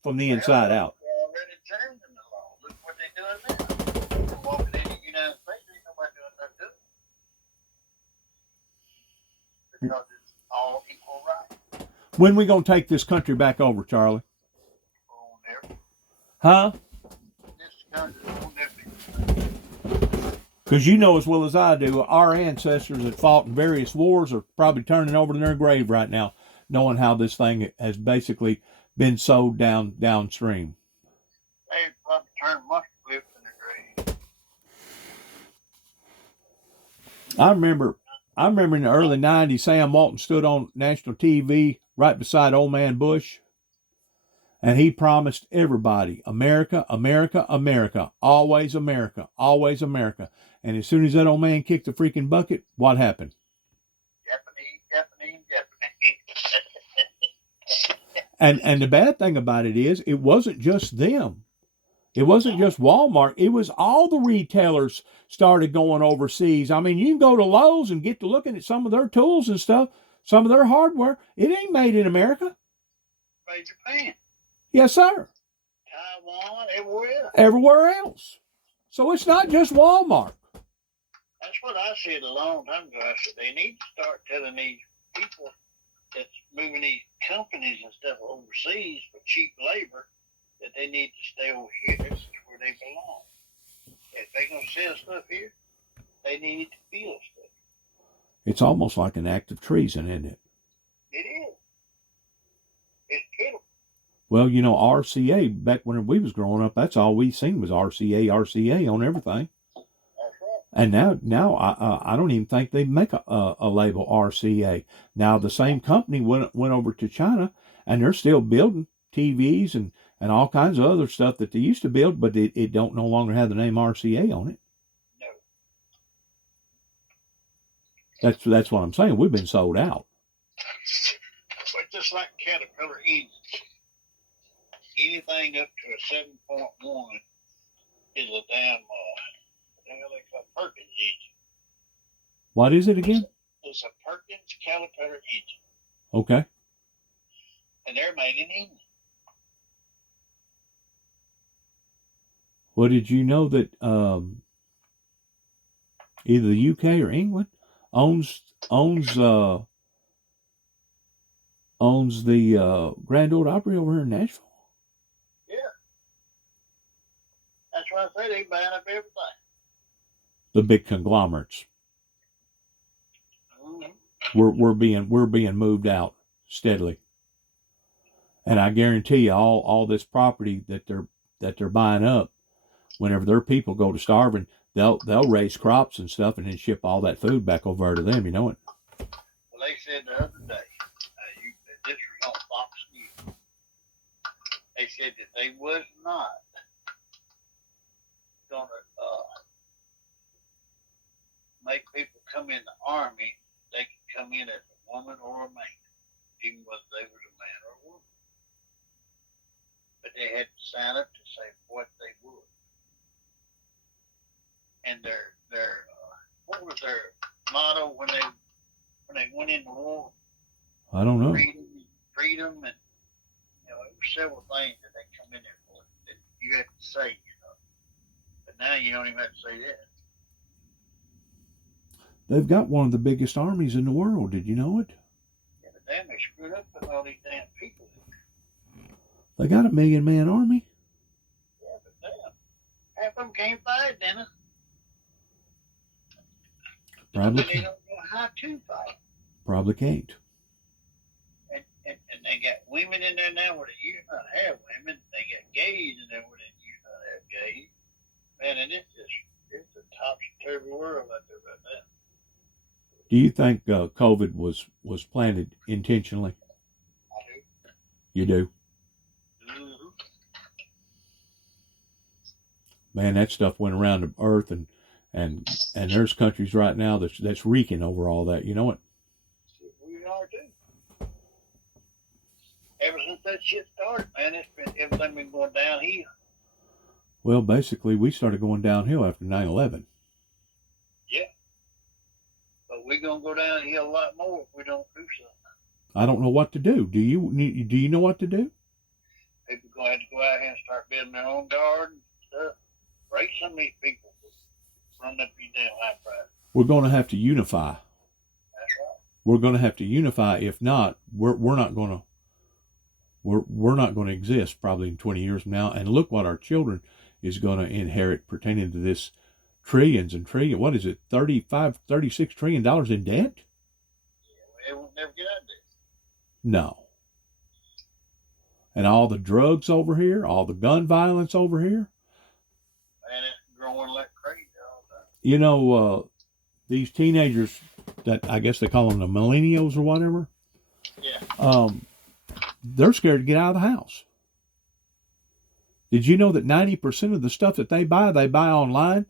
from the inside out. They're already changing the law. Look what they're doing now. They're walking into the United States, ain't nobody doing nothing to it. Because it's all equal rights. When we gonna take this country back over, Charlie? Oh, never. Huh? This country will never. Because you know as well as I do, our ancestors that fought in various wars are probably turning over in their grave right now, knowing how this thing has basically been sowed downstream. They probably turned mustard clips in their grave. I remember in the early 90s, Sam Walton stood on national TV right beside old man Bush, and he promised everybody, America, America, America, always America, always America. And as soon as that old man kicked the freaking bucket, what happened? Japanese. And the bad thing about it is, it wasn't just them. It wasn't just Walmart. It was all the retailers started going overseas. I mean, you can go to Lowe's and get to looking at some of their tools and stuff, some of their hardware. It ain't made in America. Made Japan. Yes, sir. Taiwan, everywhere. Everywhere else. So it's not just Walmart. That's what I said a long time ago. I said they need to start telling these people that's moving these companies and stuff overseas for cheap labor that they need to stay over here. This is where they belong. If they're going to sell stuff here, they need to build stuff. It's almost like an act of treason, isn't it? It is. It's pitiful. Well, RCA, back when we was growing up, that's all we seen was RCA on everything. That's right. And now I don't even think they make a label RCA. Now the same company went over to China, and they're still building TVs and all kinds of other stuff that they used to build, but it don't no longer have the name RCA on it. No. That's what I'm saying. We've been sold out. But just like Caterpillar engines, anything up to a 7.1 is a damn Perkins engine. What is it again? It's a Perkins Caterpillar engine. Okay. And they're made in England. Well, did you know that either the UK or England owns the Grand Ole Opry over here in Nashville? Yeah. That's why I say they buying up everything. The big conglomerates. Mm-hmm. We're being moved out steadily, and I guarantee you, all this property that they're buying up, whenever their people go to starving, they'll raise crops and stuff, and then ship all that food back over to them. You know it. Well, they said the other day, this was on Fox News. They said that they was not gonna make people come in the army. They could come in as a woman or a man, even whether they was a man or a woman. But they had to sign up to say what they would. And their what was their motto when they went into war? I don't know. Freedom, and there were several things that they come in there for that you had to say, But now you don't even have to say that. They've got one of the biggest armies in the world. Did you know it? Yeah, but damn, they screwed up with all these damn people. They got a 1 million man army. Yeah, but damn, half of them can't fight, Dennis. Probably They don't know how to fight. Probably can't. And they got women in there now where they used not have women. They got gays in there where they used not have gays. Man, and it's a topsy-turvy world out there right now. Do you think COVID was planted intentionally? I do. You do? Mm-hmm. Man, that stuff went around the earth, and there's countries right now that's reeking over all that. You know what? We are too. Ever since that shit started, man, everything been going downhill. Well, basically, we started going downhill after 9/11. Yeah. But we're going to go downhill a lot more if we don't do something. I don't know what to do. Do you know what to do? People going to have to go out here and start building their own garden and stuff. Break some of these people running up these damn high prices. We're going to have to unify. That's right. We're going to have to unify. If not, we're not going to we're not going to exist probably in 20 years from now. And look what our children is going to inherit pertaining to this trillions and trillions. What is it? $36 trillion in debt? Yeah, they won't never get out of this. No. And all the drugs over here, all the gun violence over here. Man, it's growing like crazy all the time. You know, these teenagers that I guess they call them the millennials or whatever. Yeah. They're scared to get out of the house. Did you know that 90% of the stuff that they buy online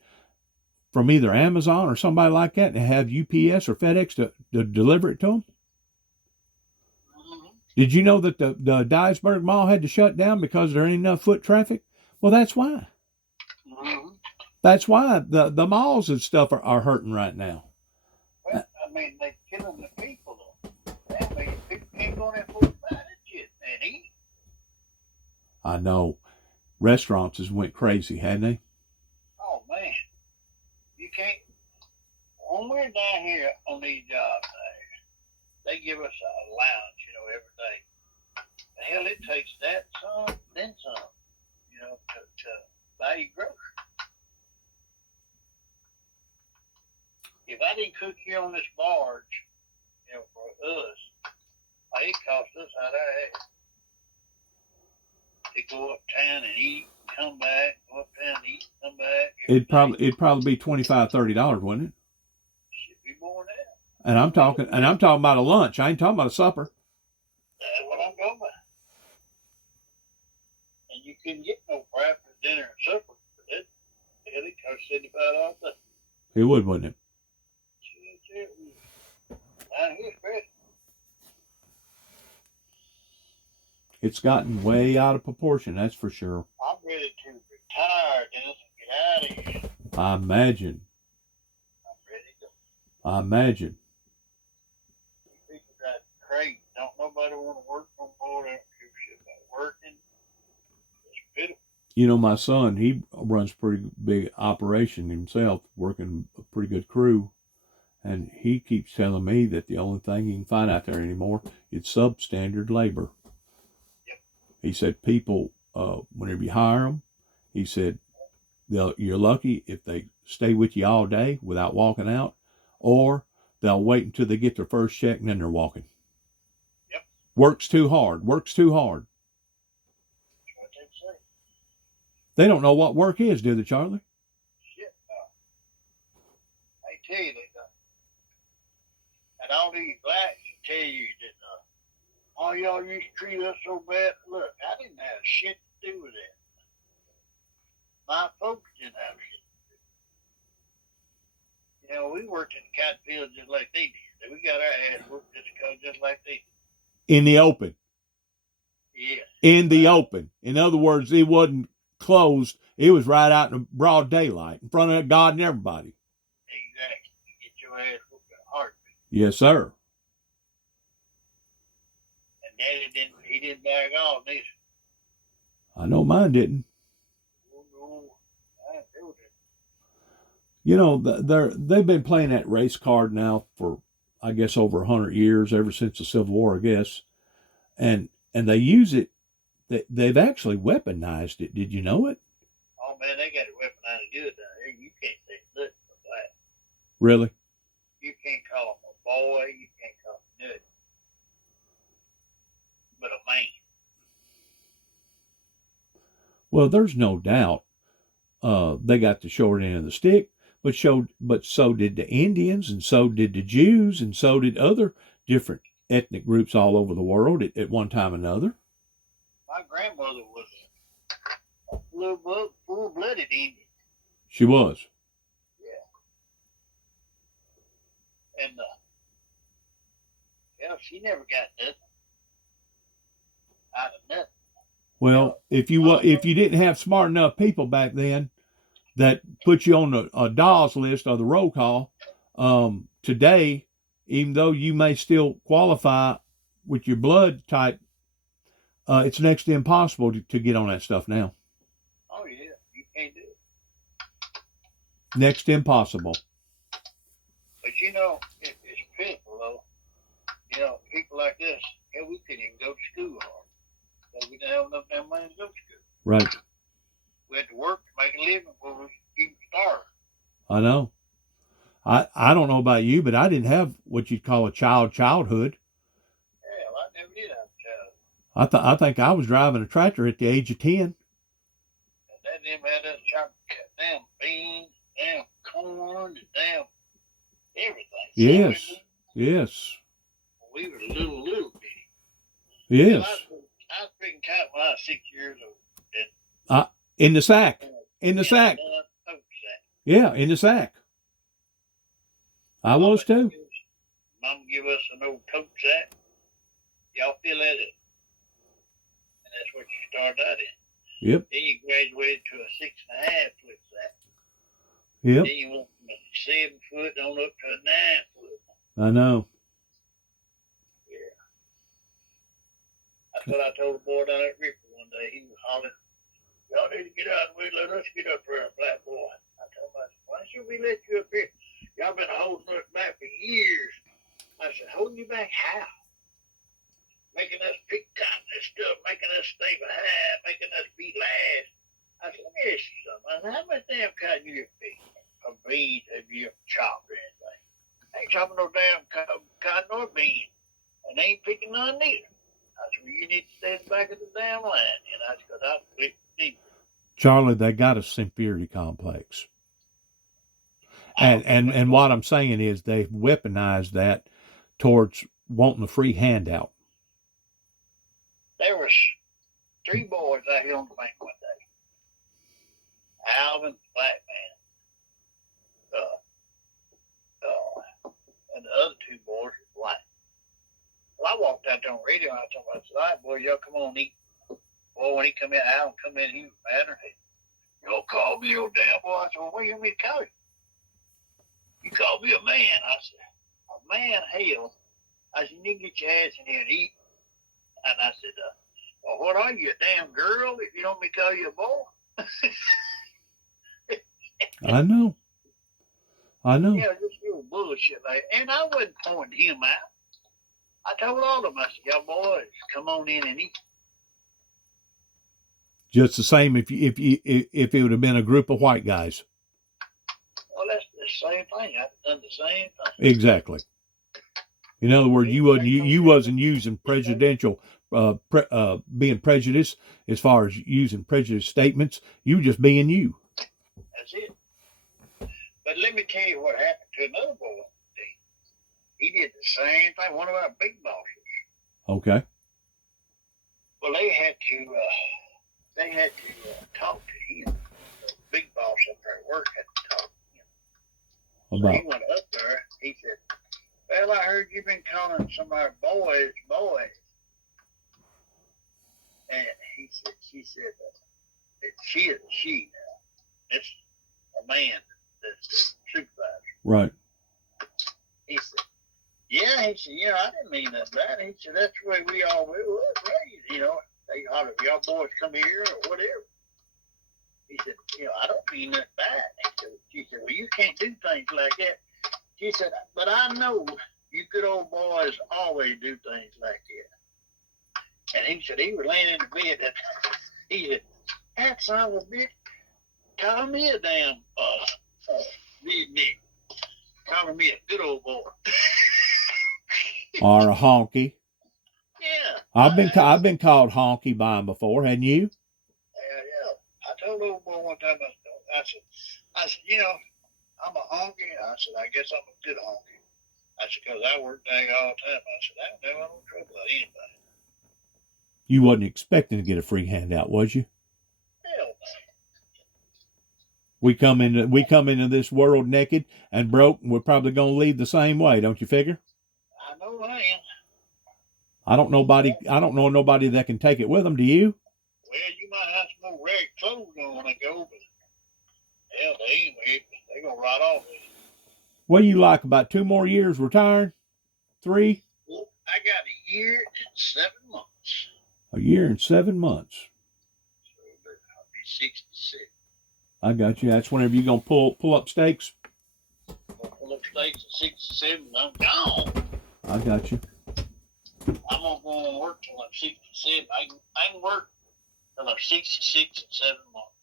from either Amazon or somebody like that, and they have UPS or FedEx to deliver it to them? Mm-hmm. Did you know that the Dyersburg Mall had to shut down because there ain't enough foot traffic? Well, that's why. Mm-hmm. That's why the malls and stuff are hurting right now. Well, I mean, they're killing the people, though. I mean, people can't go there for that shit and eat. I know. Restaurants has went crazy, hadn't they? Oh, man. You can't. When we're down here on these jobs, they give us a allowance, every day. The hell, it takes that some, then some, to buy your groceries. If I didn't cook here on this barge, for us, it cost us out of that to go uptown and eat, come back, go up there and eat, come back. It'd probably be $25-$30, wouldn't it? Should be more than that. And I'm talking about a lunch. I ain't talking about a supper. That's what I'm talking about. And you couldn't get no breakfast, dinner, and supper for that. It cost $75. It would, wouldn't it? Down here, especially. It's gotten way out of proportion, that's for sure. I'm ready to retire, Dennis, and get out of here. I imagine. I'm ready to go. I imagine. People got crazy. Don't nobody want to work no more. They don't give a shit about working. It's pitiful. You know, my son, he runs pretty big operation himself, working a pretty good crew. And he keeps telling me that the only thing you can find out there anymore is substandard labor. Yep. He said people, whenever you hire them, he said you're lucky if they stay with you all day without walking out, or they'll wait until they get their first check and then they're walking. Yep. Works too hard. That's what they say. They don't know what work is, do they, Charlie? Shit, I tell you, they don't. And all these blacks tell you that, oh, y'all used to treat us so bad. Look, I didn't have shit to do with it. My folks didn't have shit to do. You know, we worked in the cotton fields just like they did. We got our ass worked just like they did. In the open. Yeah. In the open. In other words, it wasn't closed. It was right out in the broad daylight, in front of God and everybody. Exactly. Get your ass whooped in a heartbeat. Yes, sir. And Daddy didn't back off neither. I know mine didn't. Oh, I do it. You know, they've been playing that race card now for, I guess, over 100 years, ever since the Civil War, I guess. And they use it. They've actually weaponized it. Did you know it? Oh, man, they got it weaponized good down here. You can't say nothing but that. Really? You can't call him a boy. You can't call him nothing. But a man. Well, there's no doubt they got the short end of the stick, but so did the Indians, and so did the Jews, and so did other different ethnic groups all over the world at one time or another. My grandmother was a full-blooded Indian. She was. Yeah. And, she never got nothing out of nothing. Well, if you didn't have smart enough people back then that put you on a Dawes list or the roll call, today, even though you may still qualify with your blood type, it's next to impossible to get on that stuff now. Oh, yeah. You can't do it. Next to impossible. But, you know, it's pitiful, though. You know, people like this, we couldn't even go to school hard. We didn't have enough damn money to go to school. Right. We had to work to make a living before we even started. I know. I don't know about you, but I didn't have what you'd call a childhood. Hell, I never did have a child. I think I was driving a tractor at the age of 10. And that them had us chopping damn beans, damn corn, and damn everything. Yes. So yes. we were little bitty. Yes. I was picking cotton when I was 6 years old. In the sack. In the sack. Yeah, in the sack. I was too. Mom give us an old tote sack. Y'all fill that in. And that's what you started out in. Yep. Then you graduated to a 6.5 foot sack. Yep. Then you went from a 7 foot on up to a 9 foot. I know. Yeah. That's what I told the boy down at Ripper one day. He was hollering, y'all need to get out of the way. Let us get up here, black boy. I told him, why should we let you up here? Y'all been holding us back for years. I said, holding you back how? Making us pick cotton and stuff, making us stay behind, making us be last. I said, let me ask you something. I said, how much damn cotton you ever pick? Or beans have you ever chopped or anything? I ain't chopping no damn cotton or beans. And they ain't picking none neither. I said, well, you need to stay at the back of the damn line. And I said, because I pick deep. Charlie, they got a inferiority complex. And what I'm saying is they've weaponized that towards wanting a free handout. There was 3 boys out here on the bank one day. Alvin, black man, and the other 2 boys were white. Well, I walked out there on the radio and I told him, I said, all right, boy, y'all come on eat. Boy, when he come in, Alvin come in, he was mad. Y'all call me your damn boy. I said, well, what do you want me to call you? You call me a man. I said, a man, hell. I said, you need to get your ass in here and eat. And I said, well, what are you, a damn girl, if you don't want me to call you a boy? I know. Yeah, just little bullshit like that. And I wasn't pointing him out. I told all of them, I said, y'all boys, come on in and eat. Just the same if it would have been a group of white guys. Well, that's the same thing. I've done the same thing. Exactly. In other words, you wasn't using presidential being prejudiced as far as using prejudice statements. You were just being you. That's it. But let me tell you what happened to another boy. He did the same thing. One of our big bosses. Okay. Well, they had to talk to him. The big boss up there at work had to talk to him. So he went up there. He said, well, I heard you've been calling some of our boys. And she said, she is a she now. It's a man that's the supervisor. Right. He said, yeah, I didn't mean that bad. He said, that's the way we all were raised, They holler, y'all boys come here or whatever. He said, I don't mean that bad. She said, well, you can't do things like that. She said, but I know you good old boys always do things like that. And he said, he was laying in the bed. And he said, that son of a bitch, call me a damn big nigga. Calling me a good old boy. Or a honky. Yeah. I've been called honky by him before, hadn't you? Yeah. I told old boy one time, I said, I'm a honky. I said, I guess I'm a good honky. I said, because I work there all the time. I said, I don't have no trouble with anybody. You wasn't expecting to get a free handout, was you? Hell no. We come into this world naked and broke, and we're probably going to leave the same way, don't you figure? I know I am. I don't know nobody that can take it with them. Do you? Well, you might have some more ragged clothes on when I go, but hell, they ain't. They gonna rot off. What do you like? About 2 more years retiring? 3? Well, I got a year and 7 months. A year and 7 months. So I'll be 66. I got you. That's whenever you gonna pull up stakes. I'll pull up stakes at 67 and I'm gone. I got you. I'm gonna go and work till I'm 67. I can work till I'm 66 and 7 months.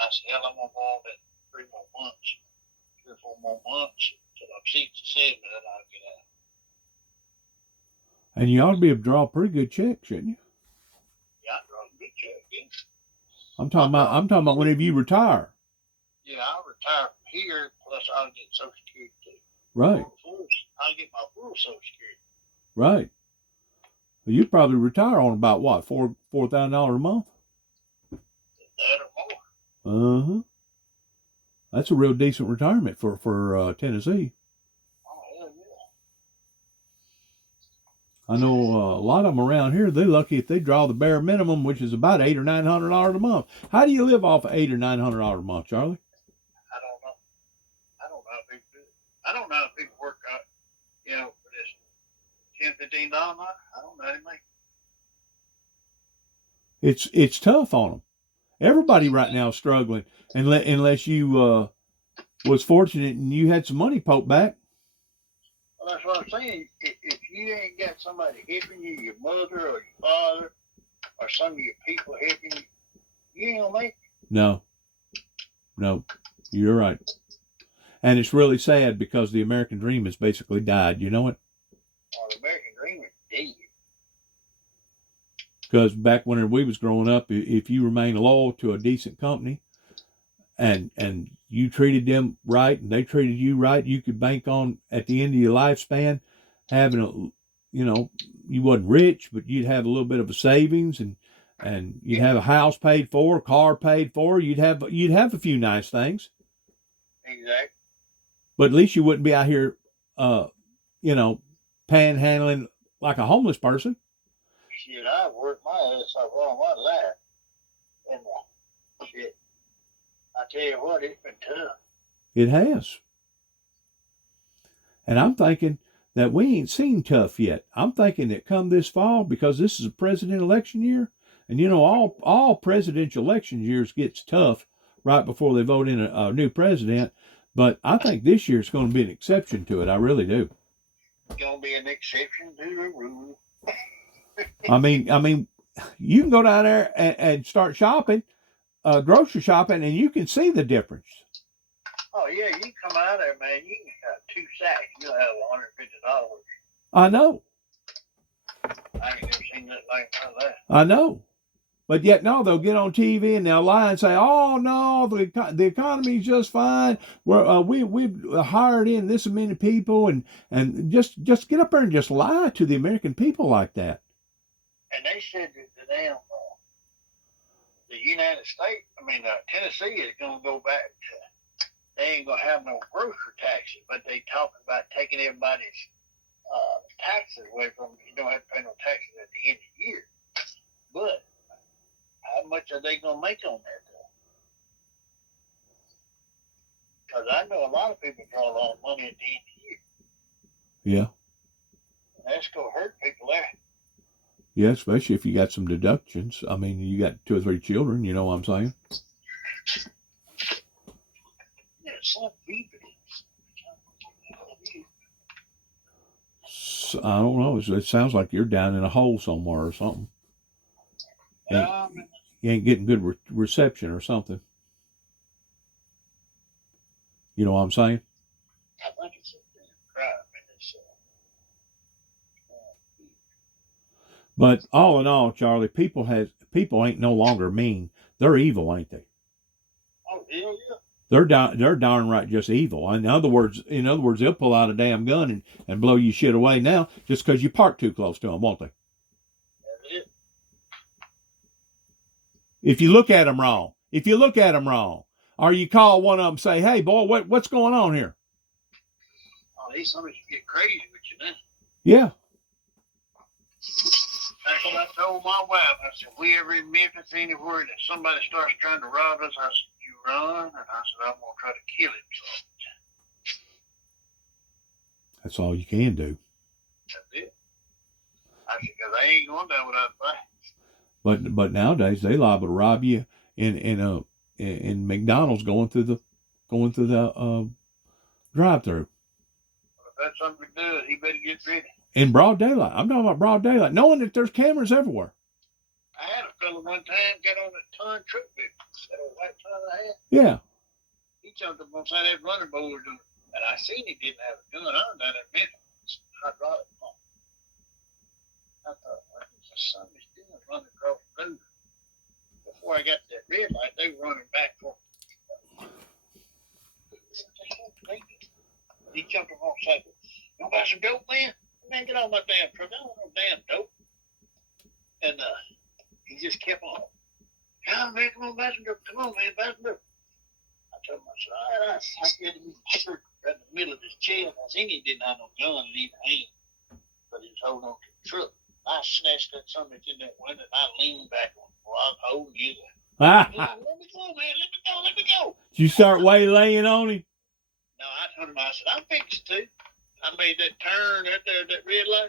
I said, hell, I'm gonna go on that 3 more months, 3 or 4 more months till I'm 67, and then I'll get out. And you ought to be able to draw a pretty good check, shouldn't you? Yeah, I draw a good check. Yeah. I'm talking about whenever you retire. Yeah, I'll retire from here, plus I'll get Social Security too. Right. I'll get my full Social Security. Right. Well, you'd probably retire on about what, $4,000 a month? That or more. That's a real decent retirement for Tennessee. Oh, hell yeah. I know a lot of them around here. They're lucky if they draw the bare minimum, which is about $800 or $900 a month. How do you live off of $800 or $900 a month, Charlie? I don't know. I don't know how people do it. I don't know how people work out, for this $10, $15 a month. I don't know how they make it. It's tough on them. Everybody right now is struggling, unless you was fortunate and you had some money poked back. Well, that's what I'm saying. If you ain't got somebody helping you, your mother or your father, or some of your people helping you, you ain't gonna make it. No, you're right. And it's really sad because the American dream has basically died. You know it? Or the American dream is dead. Because back when we was growing up, if you remain loyal to a decent company and you treated them right and they treated you right, you could bank on at the end of your lifespan having you wasn't rich, but you'd have a little bit of a savings and you'd have a house paid for, a car paid for. You'd have a few nice things. Exactly. But at least you wouldn't be out here, panhandling like a homeless person. Shit, I worked my ass off all my life. And shit, I tell you what, it's been tough. It has. And I'm thinking that we ain't seen tough yet. I'm thinking that come this fall, because this is a president election year, and all presidential election years gets tough right before they vote in a new president. But I think this year is going to be an exception to it. I really do. It's going to be an exception to the rule. I mean, you can go down there and start shopping, grocery shopping, and you can see the difference. Oh yeah, you come out there, man. You can have 2 sacks. You'll have $150. I know. I ain't never seen nothing like that. I know. But yet, no, they'll get on TV and they'll lie and say, "Oh no, the economy's just fine. We've hired in this many people," and just get up there and just lie to the American people like that. And they said that the United States, Tennessee is going to go back to, they ain't going to have no grocery taxes, but they talking about taking everybody's taxes away from them. You don't have to pay no taxes at the end of the year. But how much are they going to make on that, though? Because I know a lot of people draw a lot of money at the end of the year. Yeah. And that's going to hurt people there. Yeah, especially if you got some deductions. I mean, you got 2 or 3 children, you know what I'm saying? Yeah, some people. I don't know. It sounds like you're down in a hole somewhere or something. You ain't getting good reception or something. You know what I'm saying? I think it's a crime. But all in all, Charlie, people ain't no longer mean. They're evil, ain't they? Oh, hell yeah. They're darn right just evil. In other words, they'll pull out a damn gun and blow you shit away now just because you parked too close to them, won't they? That's it. If you look at them wrong, or you call one of them and say, "Hey, boy, what's going on here?" Oh, these somebody should get crazy with you now. Yeah. That's what I told my wife. I said, we ever in Memphis anywhere that somebody starts trying to rob us, I said, you run. And I said, I'm going to try to kill him. So that's all you can do. That's it. I said, because I ain't going down without fighting. But nowadays they liable to rob you in McDonald's going through the drive-through. Well, if that's something to do, he better get ready. In broad daylight. I'm talking about broad daylight, knowing that there's cameras everywhere. I had a fellow one time get on a ton truck with that old white ton I had. Yeah. He jumped up on side of that running board, and I seen he didn't have a gun on that in Memphis. Hydraulic pump. I thought, well, somebody's doing running across the road. Before I got to that red light, they were running back for me. He jumped up on side. You want to buy some dope, man? Man, get on my damn truck. I don't want no damn dope. And he just kept on. Come on, man, come on, buy some dope. Come on, man, buy some dope. I told him, I said, all right, I get him shirt right in the middle of his chest. I seen he didn't have no gun in either hand, but he was holding on to the truck. I snatched that son in that window and I leaned back on him. Well, I'm holding you there. Let me go, man. Let me go. Did you start waylaying on him? No, I told him, I said, I'm fixing to. I made that turn right there, that red light.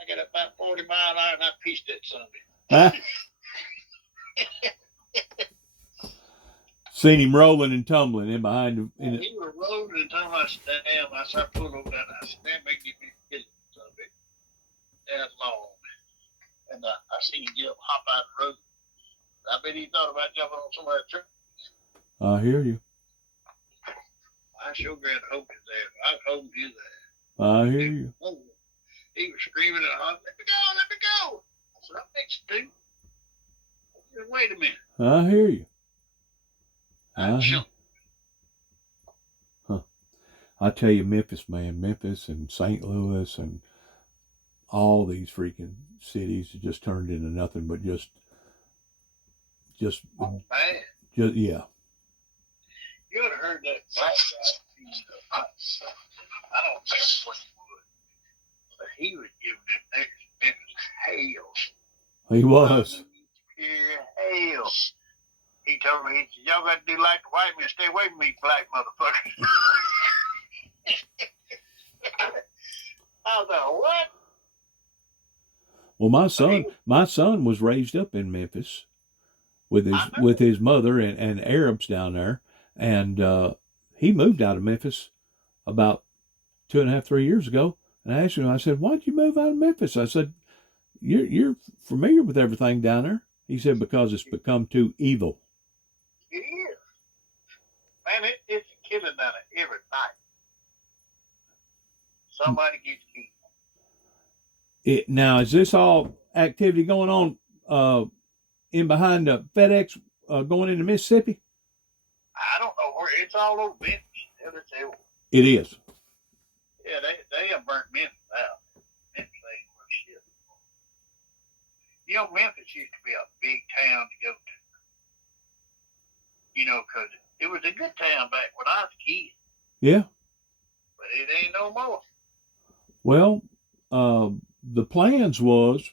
I got about 40 miles an hour and I pieced that son of it. Seen him rolling and tumbling in behind him. He was rolling and tumbling. I said, damn. I said, I pulled over that. I said, damn, make me kill him, son of it. That's long. And I seen him get up, hop out the road. I bet he thought about jumping on somebody's truck. I hear you. I sure glad hope is there. I hope he's there. I hear you. He was screaming and hollering, let me go. I said, what I'm fixing to do. Wait a minute. I hear you. I tell you, Memphis, man, Memphis and St. Louis and all these freaking cities just turned into nothing but just yeah. You would have heard that black guy. I don't think what he would, but he was giving them Memphis hell. He was. Yeah, hell. He told me, he said, y'all got to do like the white men. Stay away from me, black motherfuckers. I was like, what? Well, my son was raised up in Memphis with his mother and Arabs down there, and he moved out of Memphis about 2.5, 3 years ago. And I asked him, I said, why'd you move out of Memphis? I said, you're familiar with everything down there. He said, because it's become too evil. It is. Man, it's a killing down there every night. Somebody gets killed. Now, is this all activity going on in behind the FedEx going into Mississippi? I don't know where. It's all over Memphis. It is. Yeah, they have burnt Memphis out. Memphis ain't worth shit. You know, Memphis used to be a big town to go to. You know, because it was a good town back when I was a kid. Yeah. But it ain't no more. Well, the plans was,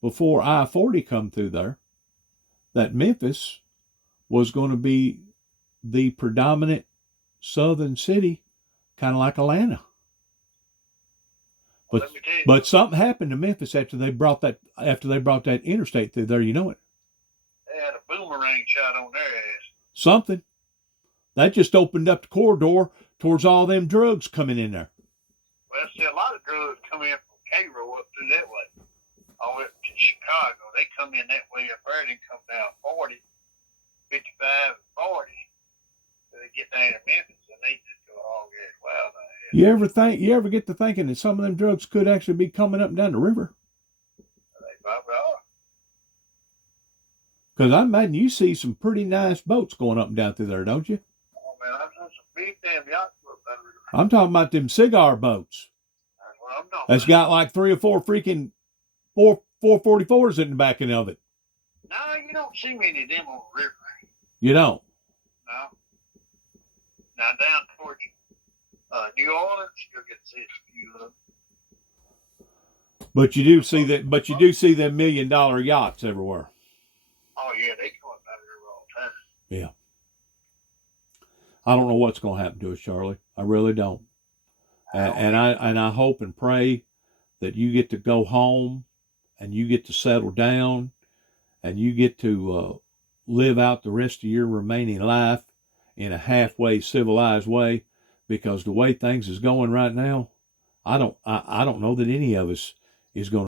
before I-40 come through there, that Memphis was going to be the predominant southern city, kind of like Atlanta. But something happened to Memphis after they brought that interstate through there. You know it. They had a boomerang shot on their ass. Something. That just opened up the corridor towards all them drugs coming in there. Well, see, a lot of drugs come in from Cairo up through that way. All up to Chicago. They come in that way up there and come down 40, 55, and 40. So they get down to Memphis and they just go all that wild. You ever get to thinking that some of them drugs could actually be coming up and down the river? They probably are. Because I imagine you see some pretty nice boats going up and down through there, don't you? Oh, man, I've seen some big damn yachts up that river. I'm talking about them cigar boats. That's what I'm talking That's got like 3 or 4 freaking 444s in the back end of it. No, you don't see many of them on the river. You don't? No. Now down towards New Orleans, you'll get to see a few of them. But you do see that. But you do see them $1 million yachts everywhere. Oh yeah, they come up out of there all the time. Yeah. I don't know what's going to happen to us, Charlie. I really don't. And I hope and pray that you get to go home, and you get to settle down, and you get to live out the rest of your remaining life in a halfway civilized way, because the way things is going right now, I don't know that any of us is going to